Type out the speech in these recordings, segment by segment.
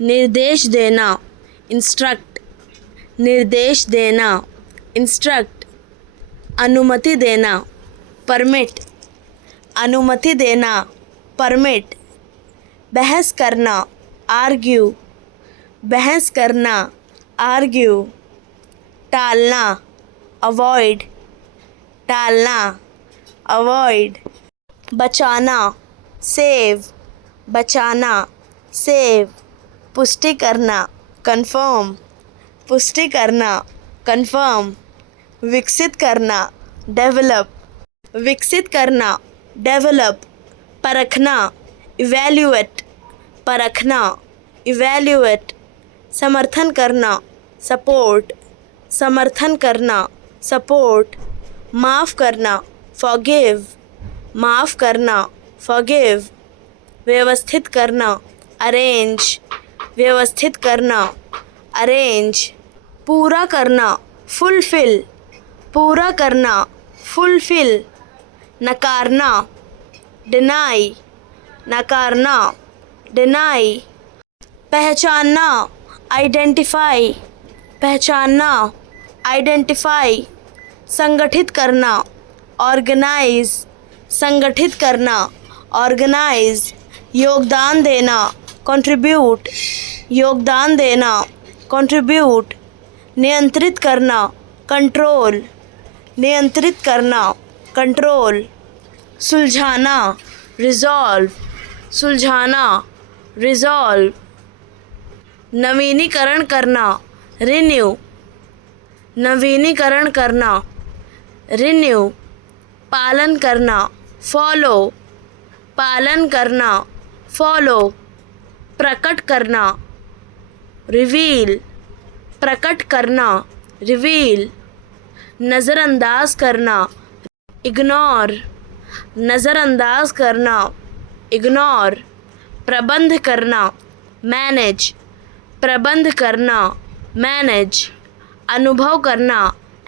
निर्देश देना, इंस्ट्रक्ट, निर्देश देना, इंस्ट्रक्ट, अनुमति देना, परमिट, अनुमति देना, परमिट, बहस करना, आर्ग्यू, बहस करना, आर्ग्यू, टालना, अवॉइड, टालना, अवॉइड, बचाना, सेव, बचाना, सेव, पुष्टि करना, कंफर्म, पुष्टि करना, कंफर्म, विकसित करना, डेवलप, विकसित करना, डेवलप, परखना, इवैल्यूएट, परखना, इवैल्यूएट, समर्थन करना, सपोर्ट, समर्थन करना, सपोर्ट, माफ़ करना, फॉरगिव, माफ़ करना, फॉरगिव, व्यवस्थित करना, अरेंज, व्यवस्थित करना, अरेंज, पूरा करना, फुलफिल, पूरा करना, फुलफिल, नकारना, डिनाई, नकारना, डिनाई, पहचानना, आइडेंटिफाई, पहचानना, आइडेंटिफाई, संगठित करना, ऑर्गेनाइज, संगठित करना, ऑर्गेनाइज, योगदान देना, कंट्रीब्यूट, योगदान देना, कंट्रीब्यूट, नियंत्रित करना, कंट्रोल, नियंत्रित करना, कंट्रोल, सुलझाना, रिजॉल्व, सुलझाना, रिजॉल्व, नवीनीकरण करना, रिन्यू, नवीनीकरण करना, रिन्यू, पालन करना, फॉलो, पालन करना, फॉलो, प्रकट करना, रिवील, प्रकट करना, रिवील, नज़रअंदाज करना, इग्नोर, नज़रअंदाज करना, इग्नोर, प्रबंध करना, मैनेज, प्रबंध करना, मैनेज, अनुभव करना,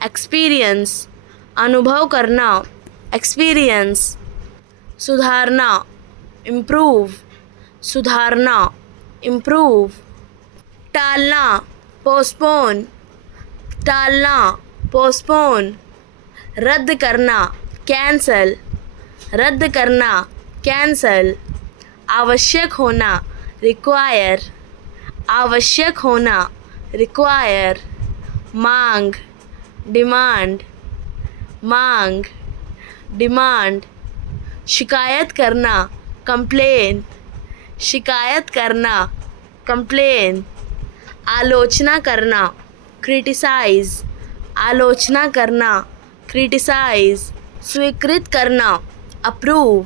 एक्सपीरियंस, अनुभव करना, एक्सपीरियंस, सुधारना, इम्प्रूव, सुधारना, इम्प्रूव, टालना, पोस्टपोन, टालना, पोस्टपोन, रद्द करना, कैंसल, रद्द करना, कैंसल, आवश्यक होना, रिक्वायर, आवश्यक होना, रिक्वायर, मांग, डिमांड, मांग, डिमांड, शिकायत करना, कंप्लेन, शिकायत करना, कंप्लेन, आलोचना करना, क्रिटिसाइज, आलोचना करना, क्रिटिसाइज, स्वीकृत करना, अप्रूव,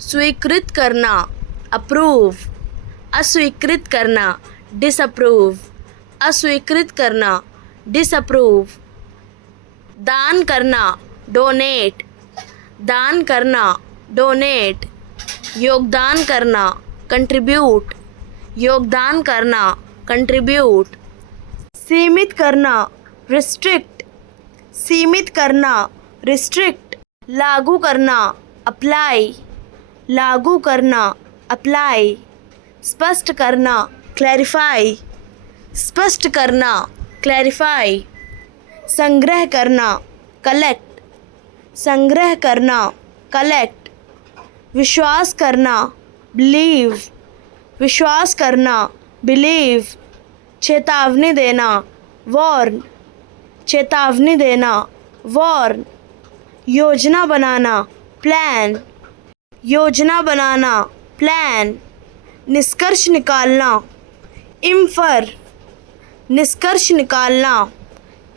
स्वीकृत करना, अप्रूव, अस्वीकृत करना, डिसअप्रूव, अस्वीकृत करना, डिसअप्रूव, दान करना, डोनेट, दान करना, डोनेट, योगदान करना, कंट्रीब्यूट, योगदान करना, कंट्रीब्यूट, सीमित करना, रिस्ट्रिक्ट, सीमित करना, रिस्ट्रिक्ट, लागू करना, अप्लाई, लागू करना, अप्लाई, स्पष्ट करना, क्लैरिफाई, स्पष्ट करना, क्लैरिफाई, संग्रह करना, कलेक्ट, संग्रह करना, कलेक्ट, विश्वास करना, बिलीव, विश्वास करना, बिलीव, चेतावनी देना, वार्न, चेतावनी देना, वार्न, योजना बनाना, प्लान, योजना बनाना, प्लान, निष्कर्ष निकालना, इन्फर, निष्कर्ष निकालना,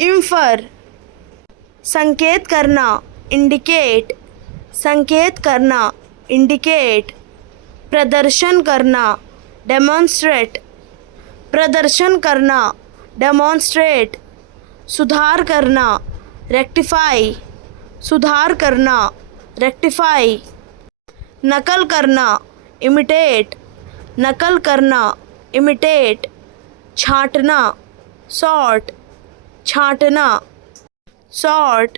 इन्फर, संकेत करना, इंडिकेट, संकेत करना, इंडिकेट, प्रदर्शन करना, डेमोन्स्ट्रेट, प्रदर्शन करना, डेमोन्स्ट्रेट, सुधार करना, रेक्टिफाई, सुधार करना, रेक्टिफाई, नकल करना, इमिटेट, नकल करना, इमिटेट, छांटना, सॉर्ट, छांटना, सॉर्ट,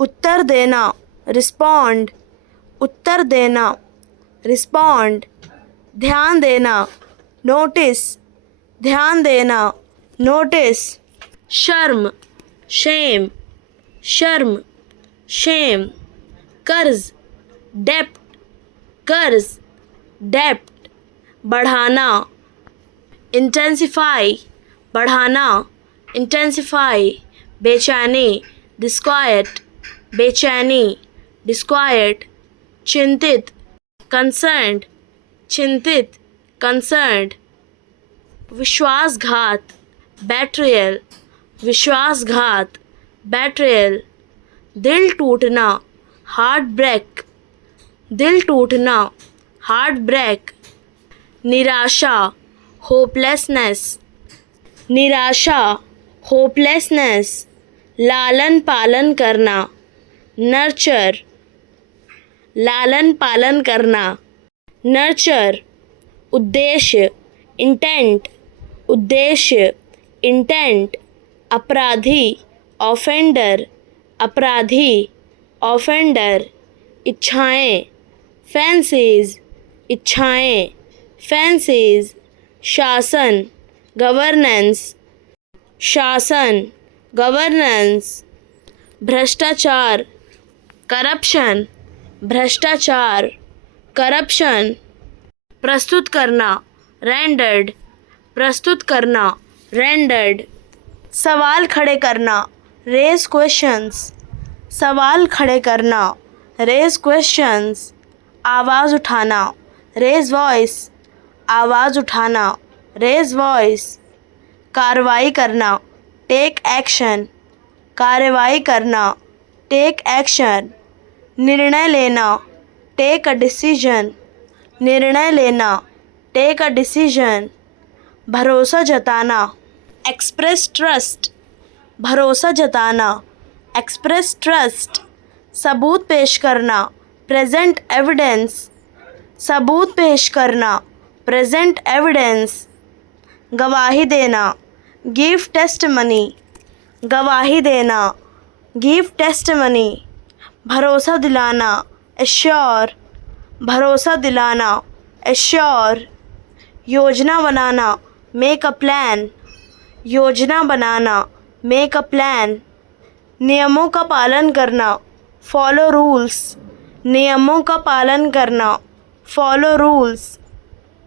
उत्तर देना, रिस्पॉन्ड, उत्तर देना, रिस्पॉन्ड, ध्यान देना, नोटिस, ध्यान देना, नोटिस। शर्म, शेम, शर्म, शेम। कर्ज, डेप्ट, कर्ज, डेप्ट। बढ़ाना, इंटेंसिफाई, बढ़ाना, इंटेंसिफाई। बेचैनी, डिस्क्वाइट, बेचैनी, डिस्क्वाइट। चिंतित, कंसर्न्ड, चिंतित, कंसर्न्ड। विश्वासघात, बेट्रियल, विश्वासघात, बेट्रियल। दिल टूटना, हार्ट ब्रेक, दिल टूटना, हार्ट ब्रेक। निराशा, होपलेसनेस, निराशा, होपलेसनेस। लालन पालन करना, नर्चर, लालन पालन करना, नर्चर। उद्देश्य, इंटेंट, उद्देश्य, इंटेंट। अपराधी, ऑफेंडर, अपराधी, ऑफेंडर। इच्छाएं, फैंसीज, इच्छाएं, फैंसीज। शासन, गवर्नेंस, शासन, गवर्नेंस। भ्रष्टाचार, करप्शन, भ्रष्टाचार, करप्शन। प्रस्तुत करना, रेंडर्ड, प्रस्तुत करना, रेंडर्ड। सवाल खड़े करना, रेज क्वेश्चंस, सवाल खड़े करना, रेज क्वेश्चंस। आवाज़ उठाना, रेज वॉइस, आवाज़ उठाना, रेज वॉइस। कार्रवाई करना, टेक एक्शन, कार्रवाई करना, टेक एक्शन। निर्णय लेना, टेक अ डिसीजन, निर्णय लेना, टेक अ डिसीजन। भरोसा जताना, एक्सप्रेस ट्रस्ट, भरोसा जताना, एक्सप्रेस ट्रस्ट। सबूत पेश करना, प्रेजेंट एविडेंस, सबूत पेश करना, प्रेजेंट एविडेंस। गवाही देना, गिव टेस्टिमनी, गवाही देना, गिव टेस्टिमनी। भरोसा दिलाना, एश्योर, भरोसा दिलाना, एश्योर। योजना बनाना, मेक अ प्लान, योजना बनाना, मेक अ प्लान। नियमों का पालन करना, फॉलो रूल्स, नियमों का पालन करना, फॉलो रूल्स।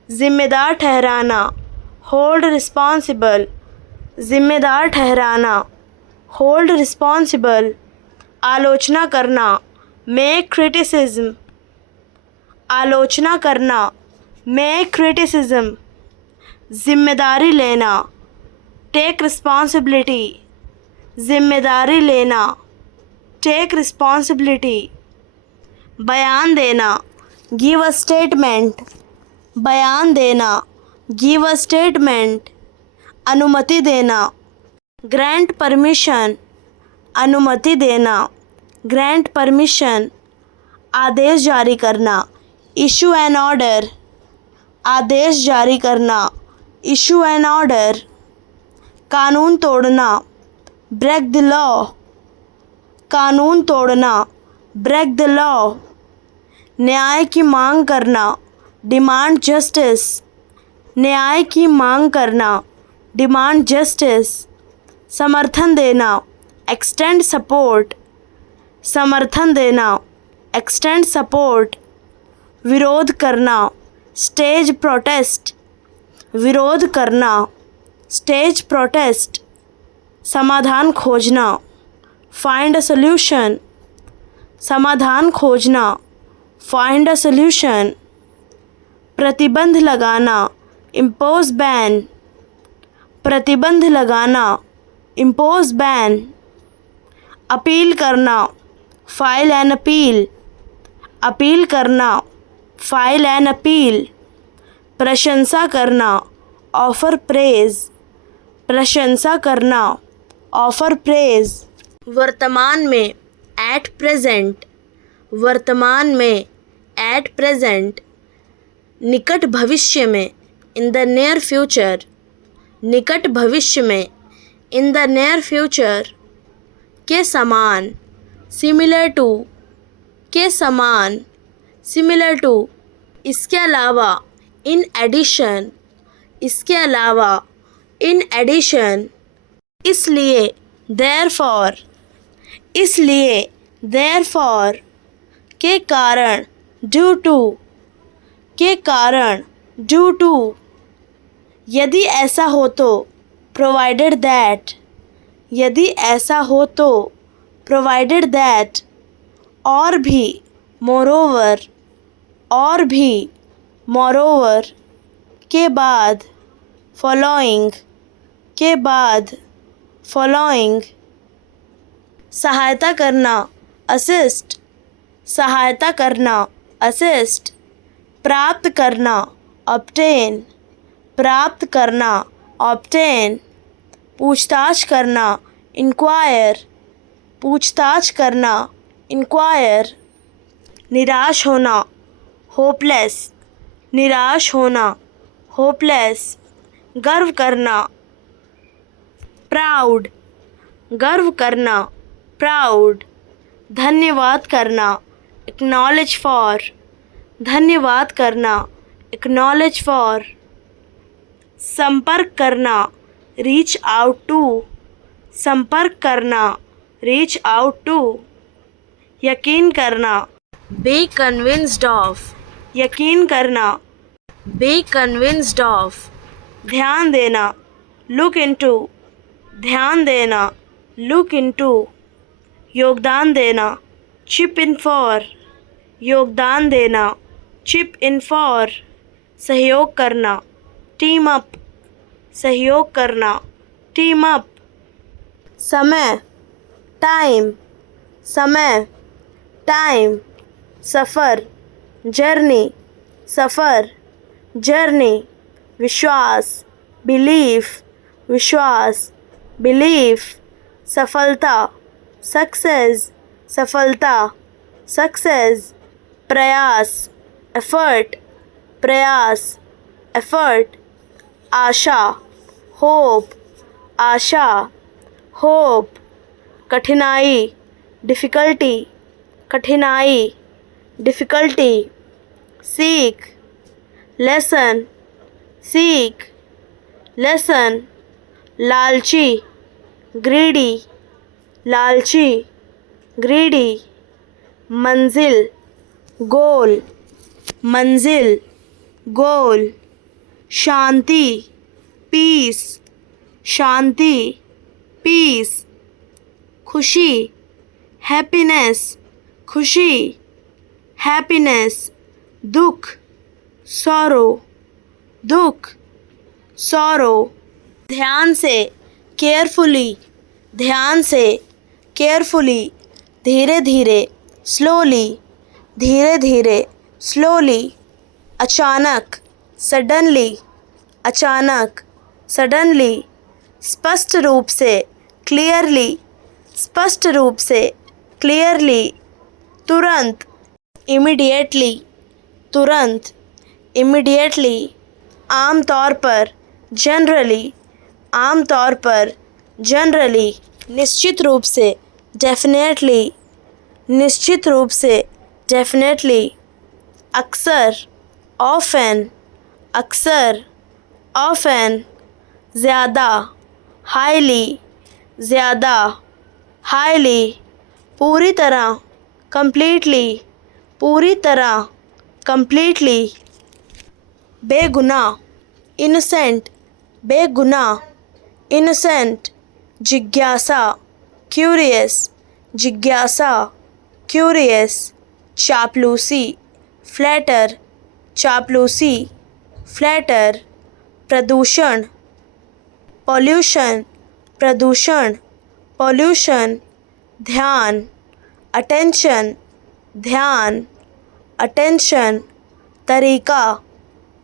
जिम्मेदार ठहराना, होल्ड रिस्पॉन्सिबल, जिम्मेदार ठहराना, होल्ड रिस्पॉन्सिबल। आलोचना करना, मेक क्रिटिसिज्म, आलोचना करना, मेक क्रिटिसिज्म। जिम्मेदारी लेना, टेक रिस्पॉन्सिबिलिटी, जिम्मेदारी लेना, टेक रिस्पॉन्सिबिलिटी। बयान देना, गिव अ स्टेटमेंट, बयान देना, गिव अ स्टेटमेंट। अनुमति देना, ग्रांट परमिशन, अनुमति देना, ग्रांट परमिशन। आदेश जारी करना, इशू एन ऑर्डर, आदेश जारी करना, इशू एन ऑर्डर। कानून तोड़ना, ब्रेक द लॉ, कानून तोड़ना, ब्रेक द लॉ। न्याय की मांग करना, डिमांड जस्टिस, न्याय की मांग करना, डिमांड जस्टिस। समर्थन देना, एक्सटेंड सपोर्ट, समर्थन देना, एक्सटेंड सपोर्ट। विरोध करना, स्टेज प्रोटेस्ट, विरोध करना, स्टेज प्रोटेस्ट। समाधान खोजना, फाइंड अ सॉल्यूशन, समाधान खोजना, फाइंड अ सॉल्यूशन। प्रतिबंध लगाना, इम्पोज बैन, प्रतिबंध लगाना, इम्पोज बैन। अपील करना, फाइल एन अपील, अपील करना, फाइल एन अपील। प्रशंसा करना, ऑफर प्रेज, प्रशंसा करना, ऑफर प्रेज। वर्तमान में, एट प्रेजेंट, वर्तमान में, एट प्रेजेंट। निकट भविष्य में, इन द नियर फ्यूचर, निकट भविष्य में, इन द नियर फ्यूचर। के समान, सिमिलर टू, के समान, सिमिलर टू। इसके अलावा, इन एडिशन, इसके अलावा, इन एडिशन, इसलिए, therefore, इसलिए, therefore, के कारण, due to, के कारण, due to, यदि ऐसा हो तो, provided that, यदि ऐसा हो तो, provided that, और भी, moreover, और भी, moreover, के बाद, following, के बाद, following, सहायता करना, assist, सहायता करना, assist, प्राप्त करना, obtain, प्राप्त करना, obtain, पूछताछ करना, inquire, पूछताछ करना, inquire, निराश होना, hopeless, निराश होना, hopeless, गर्व करना, प्राउड, गर्व करना, प्राउड, धन्यवाद करना, एक्नॉलेज फॉर, धन्यवाद करना, एक्नॉलेज फॉर, संपर्क करना, रीच आउट टू, संपर्क करना, रीच आउट टू, यकीन करना, बी कन्विंस्ड ऑफ, यकीन करना, बी कन्विंस्ड ऑफ, ध्यान देना, लुक इनटू, ध्यान देना, लुक इनटू, योगदान देना, चिप इन फॉर, योगदान देना, चिप इन फॉर, सहयोग करना, टीम अप, सहयोग करना, टीम अप, समय, टाइम, समय, टाइम, सफ़र, जर्नी, सफ़र, जर्नी, विश्वास, बिलीफ, विश्वास, बिलीफ, सफलता, सक्सेस, सफलता, सक्सेस, प्रयास, एफर्ट, प्रयास, एफर्ट, आशा, होप, आशा, होप, कठिनाई, डिफ़िकल्टी, कठिनाई, डिफ़िकल्टी, सीख, लेसन, सीख, लेसन, लालची, ग्रीडी, लालची, ग्रीडी, मंजिल, गोल, मंजिल, गोल, शांति, पीस, शांति, पीस, खुशी, हैप्पीनेस, खुशी, हैप्पीनेस, दुख, सॉरो, दुख, सॉरो, ध्यान से, केयरफुली, ध्यान से, केयरफुली, धीरे धीरे, स्लोली, धीरे धीरे, स्लोली, अचानक, सडनली, अचानक, सडनली, स्पष्ट रूप से, क्लियरली, स्पष्ट रूप से, क्लियरली, तुरंत, इमीडिएटली, तुरंत, इमीडिएटली, आमतौर पर, जनरली, आमतौर पर, जनरली, निश्चित रूप से, डेफिनेटली, निश्चित रूप से, डेफिनेटली, अक्सर, ऑफन, अक्सर, ऑफन, ज़्यादा, हाईली, ज़्यादा, हाईली, पूरी तरह, कंप्लीटली, पूरी तरह, कंप्लीटली, बेगुनाह, इनोसेंट, बेगुनाह, इनोसेंट, जिज्ञासा, क्यूरियस, जिज्ञासा, क्यूरियस, चापलूसी, फ्लैटर, चापलूसी, फ्लैटर, प्रदूषण, पॉल्यूशन, प्रदूषण, पॉल्यूशन, ध्यान, अटेंशन, ध्यान, अटेंशन, तरीका,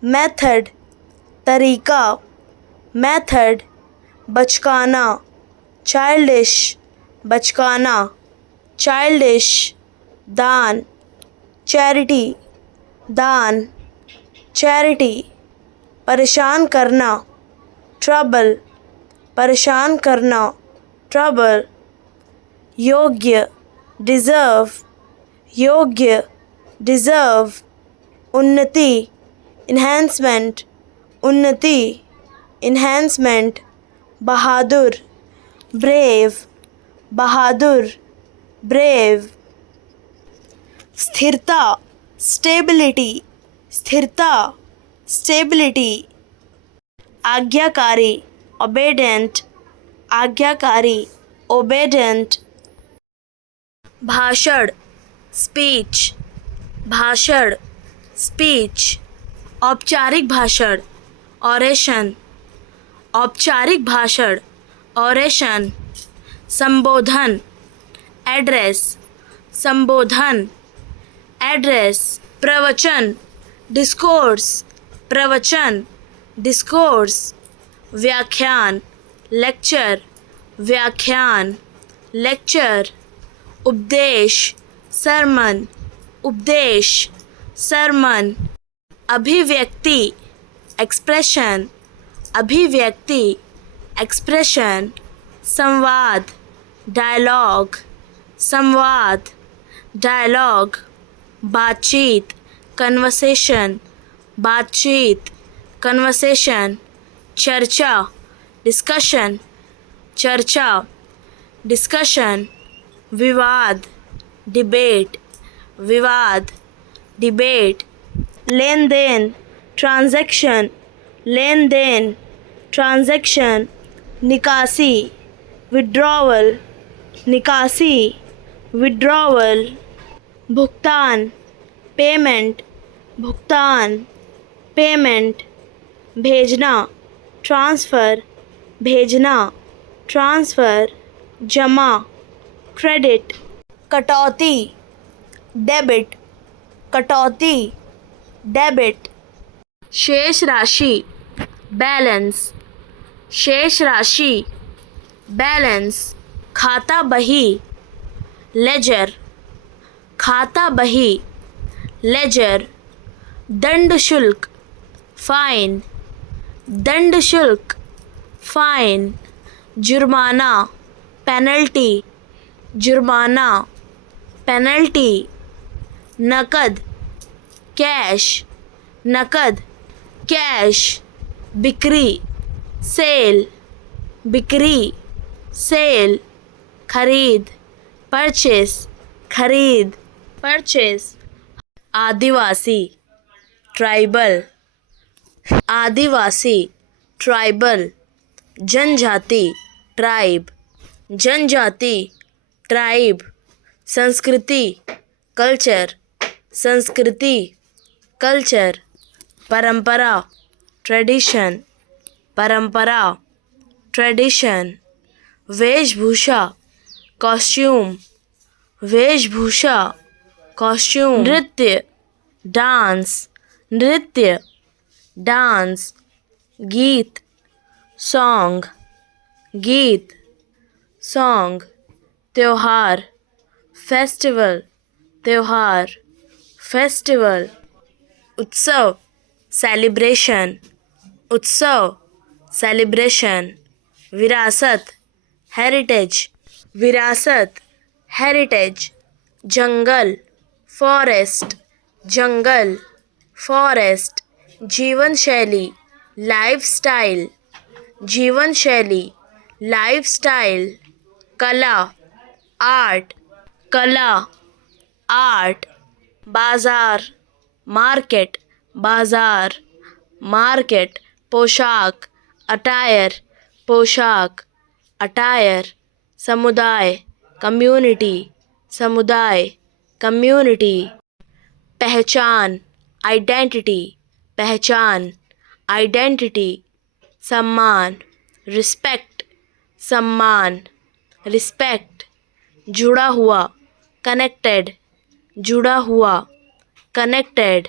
मेथड, तरीका, मेथड, बचकाना, चाइल्डिश, बचकाना, चाइल्डिश, दान, चैरिटी, दान, चैरिटी, परेशान करना, ट्रबल, परेशान करना, ट्रबल, योग्य, डिज़र्व, योग्य, डिज़र्व, उन्नति, इन्हेंसमेंट, उन्नति, enhancement, बहादुर, brave, बहादुर, brave, स्थिरता, stability, स्थिरता, stability, आज्ञाकारी, obedient, आज्ञाकारी, obedient, भाषण, speech, भाषण, speech, औपचारिक भाषण, oration, औपचारिक भाषण, oration, संबोधन, एड्रेस, संबोधन, एड्रेस, प्रवचन, डिस्कोर्स, प्रवचन, डिस्कोर्स, व्याख्यान, लेक्चर, व्याख्यान, लेक्चर, उपदेश, सरमन, उपदेश, सरमन, अभिव्यक्ति, एक्सप्रेशन, अभिव्यक्ति, एक्सप्रेशन, संवाद, डायलॉग, संवाद, डायलॉग, बातचीत, कन्वर्सेशन, बातचीत, कन्वर्सेशन, चर्चा, डिस्कशन, चर्चा, डिस्कशन, विवाद, डिबेट, विवाद, डिबेट, लेन देन, ट्रांजैक्शन, लेन देन, ट्रांजैक्शन, निकासी, विड्रॉवल, निकासी, विड्रॉवल, भुगतान, पेमेंट, भुगतान, पेमेंट, भेजना, ट्रांसफ़र, भेजना, ट्रांसफ़र, जमा, क्रेडिट, कटौती, डेबिट, कटौती, डेबिट, शेष राशि, बैलेंस, शेष राशि, बैलेंस, खाता बही, लेजर, खाता बही, लेजर, दंड शुल्क, फाइन, दंड शुल्क, फाइन, जुर्माना, पेनल्टी, जुर्माना, पेनल्टी, नकद, कैश, नकद, कैश, बिक्री, सेल, बिक्री, सेल, खरीद, परचेस, खरीद, परचेस, आदिवासी, ट्राइबल, आदिवासी, ट्राइबल, जनजाति, ट्राइब, जनजाति, ट्राइब, संस्कृति, कल्चर, संस्कृति, कल्चर, परंपरा, ट्रेडिशन, परंपरा, ट्रेडिशन, वेशभूषा, कॉस्ट्यूम, वेशभूषा, कॉस्ट्यूम, नृत्य, डांस, नृत्य, डांस, गीत, सॉन्ग, गीत, सॉन्ग, त्योहार, फेस्टिवल, त्योहार, फेस्टिवल, उत्सव, सेलिब्रेशन, उत्सव, सेलिब्रेशन, विरासत, हेरिटेज, विरासत, हेरिटेज, जंगल, फॉरेस्ट, जंगल, फॉरेस्ट, जीवन शैली, लाइफस्टाइल, जीवन शैली, लाइफस्टाइल, कला, आर्ट, कला, आर्ट, बाजार, मार्केट, बाजार, मार्केट, पोशाक, अटायर, पोशाक, अटायर, समुदाय, कम्युनिटी, समुदाय, कम्युनिटी, पहचान, आइडेंटिटी, पहचान, आइडेंटिटी, सम्मान, रिस्पेक्ट, सम्मान, रिस्पेक्ट, जुड़ा हुआ, कनेक्टेड, जुड़ा हुआ, कनेक्टेड,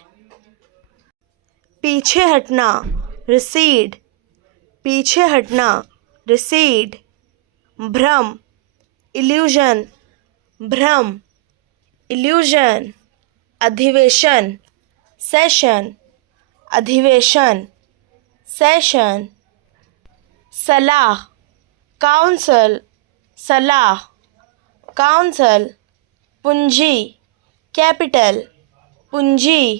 पीछे हटना, रिसीड, पीछे हटना, रिसीड, भ्रम, इल्यूजन, भ्रम, इल्यूजन, अधिवेशन, सेशन, अधिवेशन, सेशन, सलाह, काउंसल, सलाह, काउंसल, पूंजी, कैपिटल, पूंजी,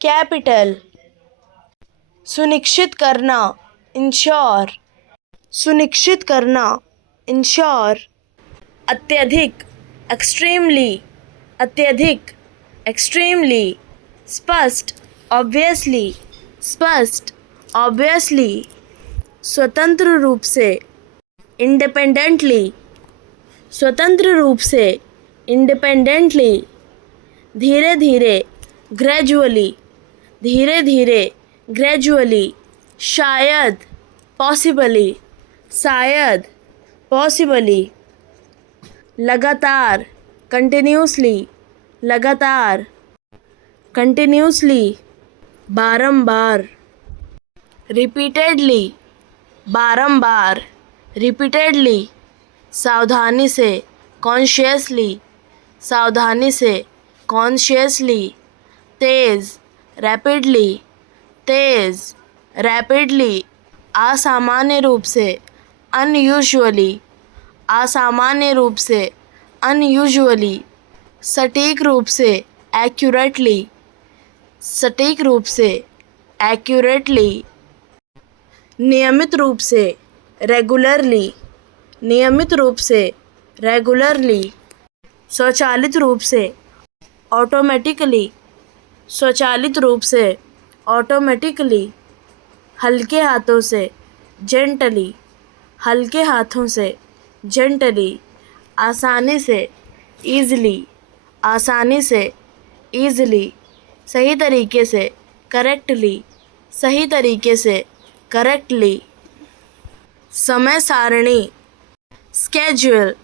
कैपिटल, सुनिश्चित करना, इंश्योर, सुनिश्चित करना, इंश्योर, अत्यधिक, एक्सट्रीमली, अत्यधिक, एक्सट्रीमली, स्पष्ट, ऑब्वियसली, स्पष्ट, ऑब्वियसली, स्वतंत्र रूप से, इंडिपेंडेंटली, स्वतंत्र रूप से, इंडिपेंडेंटली, धीरे धीरे, ग्रेजुअली, धीरे धीरे, ग्रेजुअली, शायद, पॉसिबली, शायद, पॉसिबली, लगातार, कंटिन्यूसली, लगातार, कंटिन्यूसली, बारंबार, रिपीटेडली, बारंबार, रिपीटेडली, सावधानी से, कॉन्शियसली, सावधानी से, कॉन्शियसली, तेज़, रैपिडली, तेज़, रैपिडली, असामान्य रूप से, अनयूजुअली, असामान्य रूप से, अनयूजुअली, सटीक रूप से, एक्यूरेटली, सटीक रूप से, एक्यूरेटली, नियमित रूप से, रेगुलरली, नियमित रूप से, रेगुलरली, स्वचालित रूप से, ऑटोमेटिकली, स्वचालित रूप से, ऑटोमेटिकली, हल्के हाथों से, जेंटली, हल्के हाथों से, जेंटली, आसानी से, ईज़िली, आसानी से, ईज़िली, सही तरीके से, करेक्टली, सही तरीके से, करेक्टली, समय सारणी, स्केड्यूल,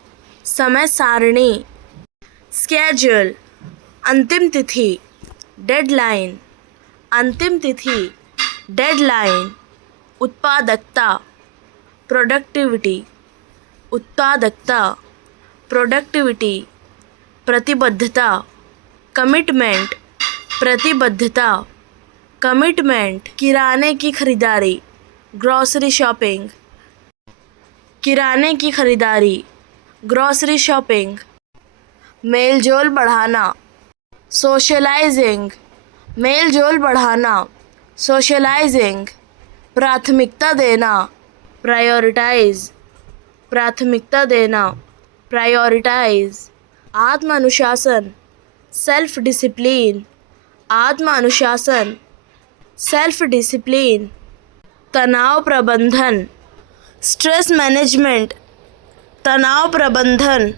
समय सारणी, स्केड्यूल, अंतिम तिथि, डेडलाइन, अंतिम तिथि, डेडलाइन, उत्पादकता, प्रोडक्टिविटी, उत्पादकता, प्रोडक्टिविटी, प्रतिबद्धता, कमिटमेंट, प्रतिबद्धता, कमिटमेंट, किराने की खरीदारी, ग्रॉसरी शॉपिंग, किराने की खरीदारी, ग्रॉसरी शॉपिंग, मेलजोल बढ़ाना, सोशलाइजिंग, मेलजोल बढ़ाना, सोशलाइजिंग, प्राथमिकता देना, प्रायोरिटाइज, प्राथमिकता देना, प्रायोरिटाइज, आत्म अनुशासन, सेल्फ डिसिप्लिन, आत्म अनुशासन, सेल्फ डिसिप्लिन, तनाव प्रबंधन, स्ट्रेस मैनेजमेंट, तनाव प्रबंधन,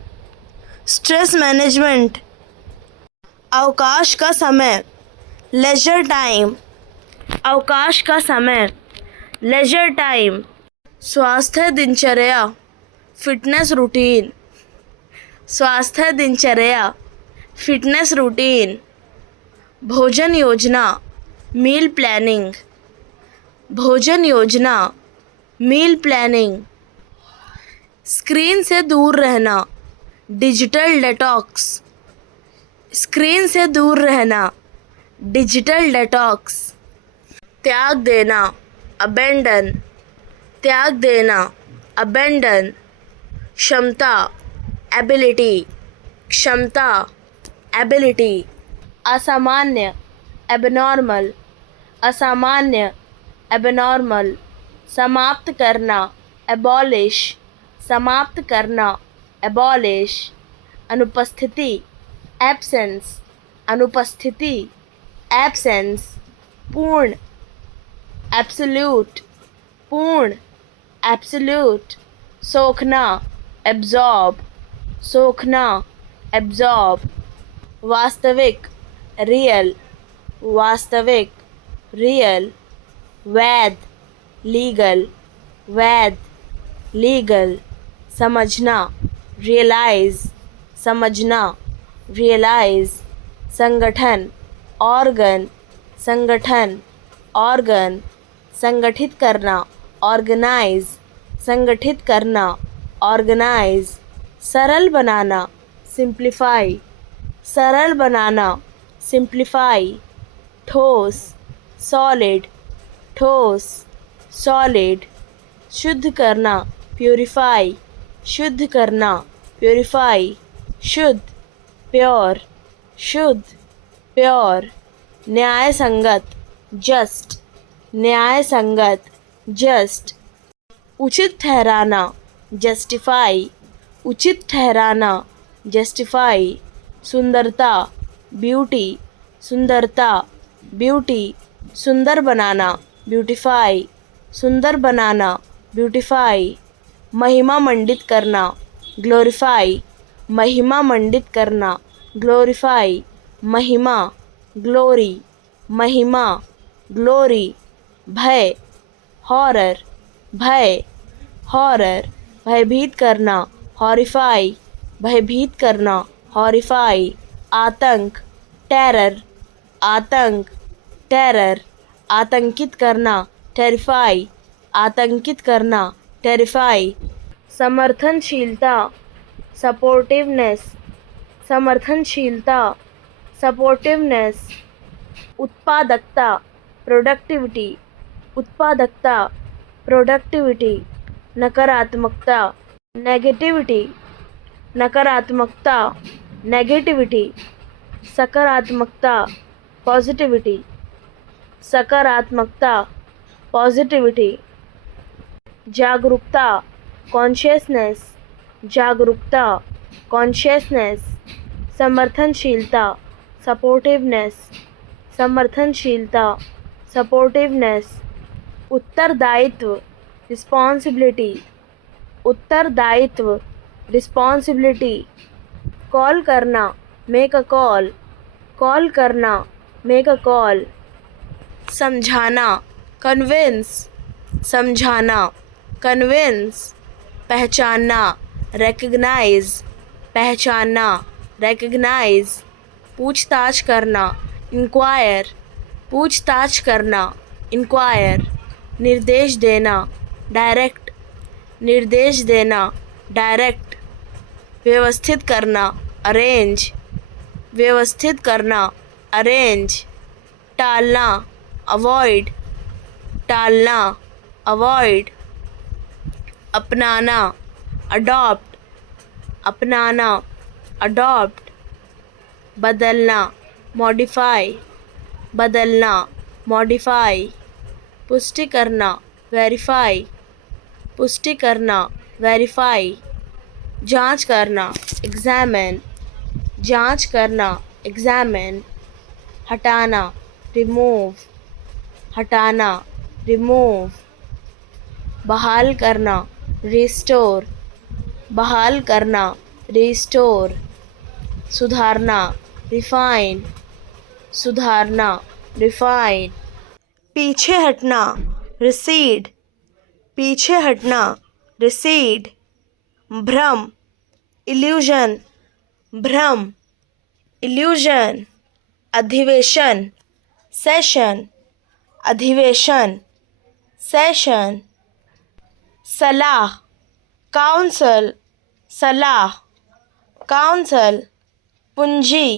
स्ट्रेस मैनेजमेंट, अवकाश का समय, लेजर टाइम, अवकाश का समय, लेजर टाइम, स्वास्थ्य दिनचर्या, फिटनेस रूटीन, स्वास्थ्य दिनचर्या, फिटनेस रूटीन, भोजन योजना, मील प्लानिंग, भोजन योजना, मील प्लानिंग, स्क्रीन से दूर रहना, डिजिटल डेटॉक्स, स्क्रीन से दूर रहना, डिजिटल डेटॉक्स, त्याग देना, अबेंडन, त्याग देना, अबेंडन, क्षमता, एबिलिटी, क्षमता, एबिलिटी, असामान्य, एबनॉर्मल, असामान्य, एबनॉर्मल, समाप्त करना, एबॉलिश, समाप्त करना, एबॉलिश, अनुपस्थिति, एब्सेंस, अनुपस्थिति, एब्सेंस, पूर्ण, एब्सोल्यूट, पूर्ण, एब्सोल्यूट, सोखना, एब्जॉर्ब, सोखना, एब्जॉर्ब, वास्तविक, रियल, वास्तविक, रियल, वैध, लीगल, वैध, लीगल, समझना, रियलाइज, समझना, रियलाइज, संगठन, ऑर्गन, संगठन, ऑर्गन, संगठित करना, ऑर्गेनाइज, संगठित करना, ऑर्गेनाइज, सरल बनाना, सिंप्लीफाई, सरल बनाना, सिंप्लीफाई, ठोस, सॉलिड, ठोस, सॉलिड, शुद्ध करना, प्यूरिफाई, शुद्ध करना, प्यूरिफाई, शुद्ध, प्योर, शुद्ध, प्योर, न्याय संगत, जस्ट, न्याय संगत, जस्ट, उचित ठहराना, जस्टिफाई, उचित ठहराना, जस्टिफाई, सुंदरता, ब्यूटी, सुंदरता, ब्यूटी, सुंदर बनाना, ब्यूटीफाई, सुंदर बनाना, ब्यूटीफाई, महिमा मंडित करना, ग्लोरीफाई, महिमा मंडित करना, ग्लोरीफाई, महिमा, ग्लोरी, महिमा, ग्लोरी, भय, हॉरर, भय, हॉरर, भयभीत करना, हॉरिफाई, भयभीत करना, हॉरिफाई, आतंक, टेरर, आतंक, टेरर, आतंकित करना, टेरिफाई, आतंकित करना, टेरिफाई, समर्थनशीलता, सपोर्टिवनेस, समर्थनशीलता, सपोर्टिवनेस, उत्पादकता, प्रोडक्टिविटी, उत्पादकता, प्रोडक्टिविटी, नकारात्मकता, नेगेटिविटी, नकारात्मकता, नेगेटिविटी, सकारात्मकता, पॉजिटिविटी, सकारात्मकता, पॉजिटिविटी, जागरूकता, कॉन्शियसनेस, जागरूकता, कॉन्शियसनेस, समर्थनशीलता, सपोर्टिवनेस, समर्थनशीलता, सपोर्टिवनेस, उत्तरदायित्व, रिस्पॉन्सिबिलिटी, उत्तरदायित्व, रिस्पॉन्सिबिलिटी, कॉल करना, मेक अ कॉल, कॉल करना, मेक अ कॉल, समझाना, कन्विंस, समझाना, कन्विंस, पहचानना, रिकग्नाइज, पहचानना, रिकग्नाइज, पूछताछ करना, इंक्वायर, पूछताछ करना, इंक्वायर, निर्देश देना, डायरेक्ट, निर्देश देना, डायरेक्ट, व्यवस्थित करना, अरेंज, व्यवस्थित करना, अरेंज, टालना, अवॉइड, टालना, अवॉइड, अपनाना, अडॉप्ट, अपनाना, अडॉप्ट, बदलना, मॉडिफाई, बदलना, मॉडिफाई, पुष्टि करना, वेरीफाई, पुष्टि करना, वेरीफाई, जांच करना, एग्जामिन, जांच करना, एग्जामिन, हटाना, रिमूव, हटाना, रिमूव, बहाल करना, रिस्टोर, बहाल करना, रिस्टोर, सुधारना, रिफाइन, सुधारना, रिफाइन, पीछे हटना, रिसीड, पीछे हटना, रिसीड, भ्रम, इल्यूजन, भ्रम, इल्यूजन, अधिवेशन, सेशन, अधिवेशन, सेशन, सलाह, काउंसल, सलाह, काउंसल, पूंजी,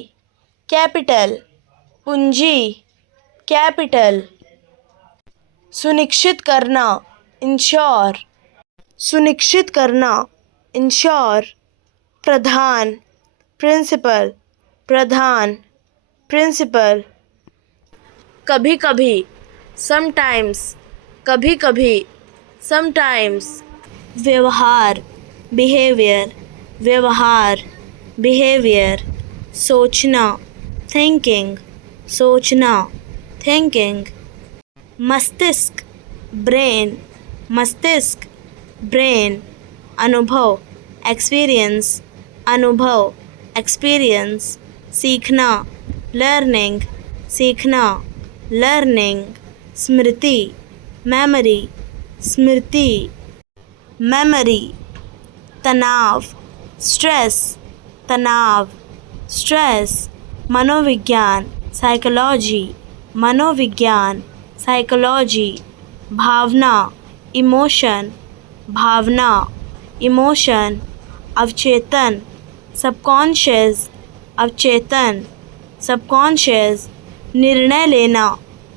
कैपिटल, पूंजी, कैपिटल, सुनिश्चित करना, इंश्योर, सुनिश्चित करना, इंश्योर, प्रधान, प्रिंसिपल, प्रधान, प्रिंसिपल, कभी कभी, समटाइम्स, कभी कभी, समटाइम्स, व्यवहार, बिहेवियर, व्यवहार, बिहेवियर, सोचना, थिंकिंग, सोचना, थिंकिंग, मस्तिष्क, ब्रेन, मस्तिष्क, ब्रेन, अनुभव, एक्सपीरियंस, अनुभव, एक्सपीरियंस, सीखना, लर्निंग, सीखना, लर्निंग, स्मृति, मेमोरी, स्मृति, मेमोरी, तनाव, स्ट्रेस, तनाव, स्ट्रेस, मनोविज्ञान, साइकोलॉजी, मनोविज्ञान, साइकोलॉजी, भावना, इमोशन, भावना, इमोशन, अवचेतन, सबकॉन्शियस, अवचेतन, सबकॉन्शियस, निर्णय लेना,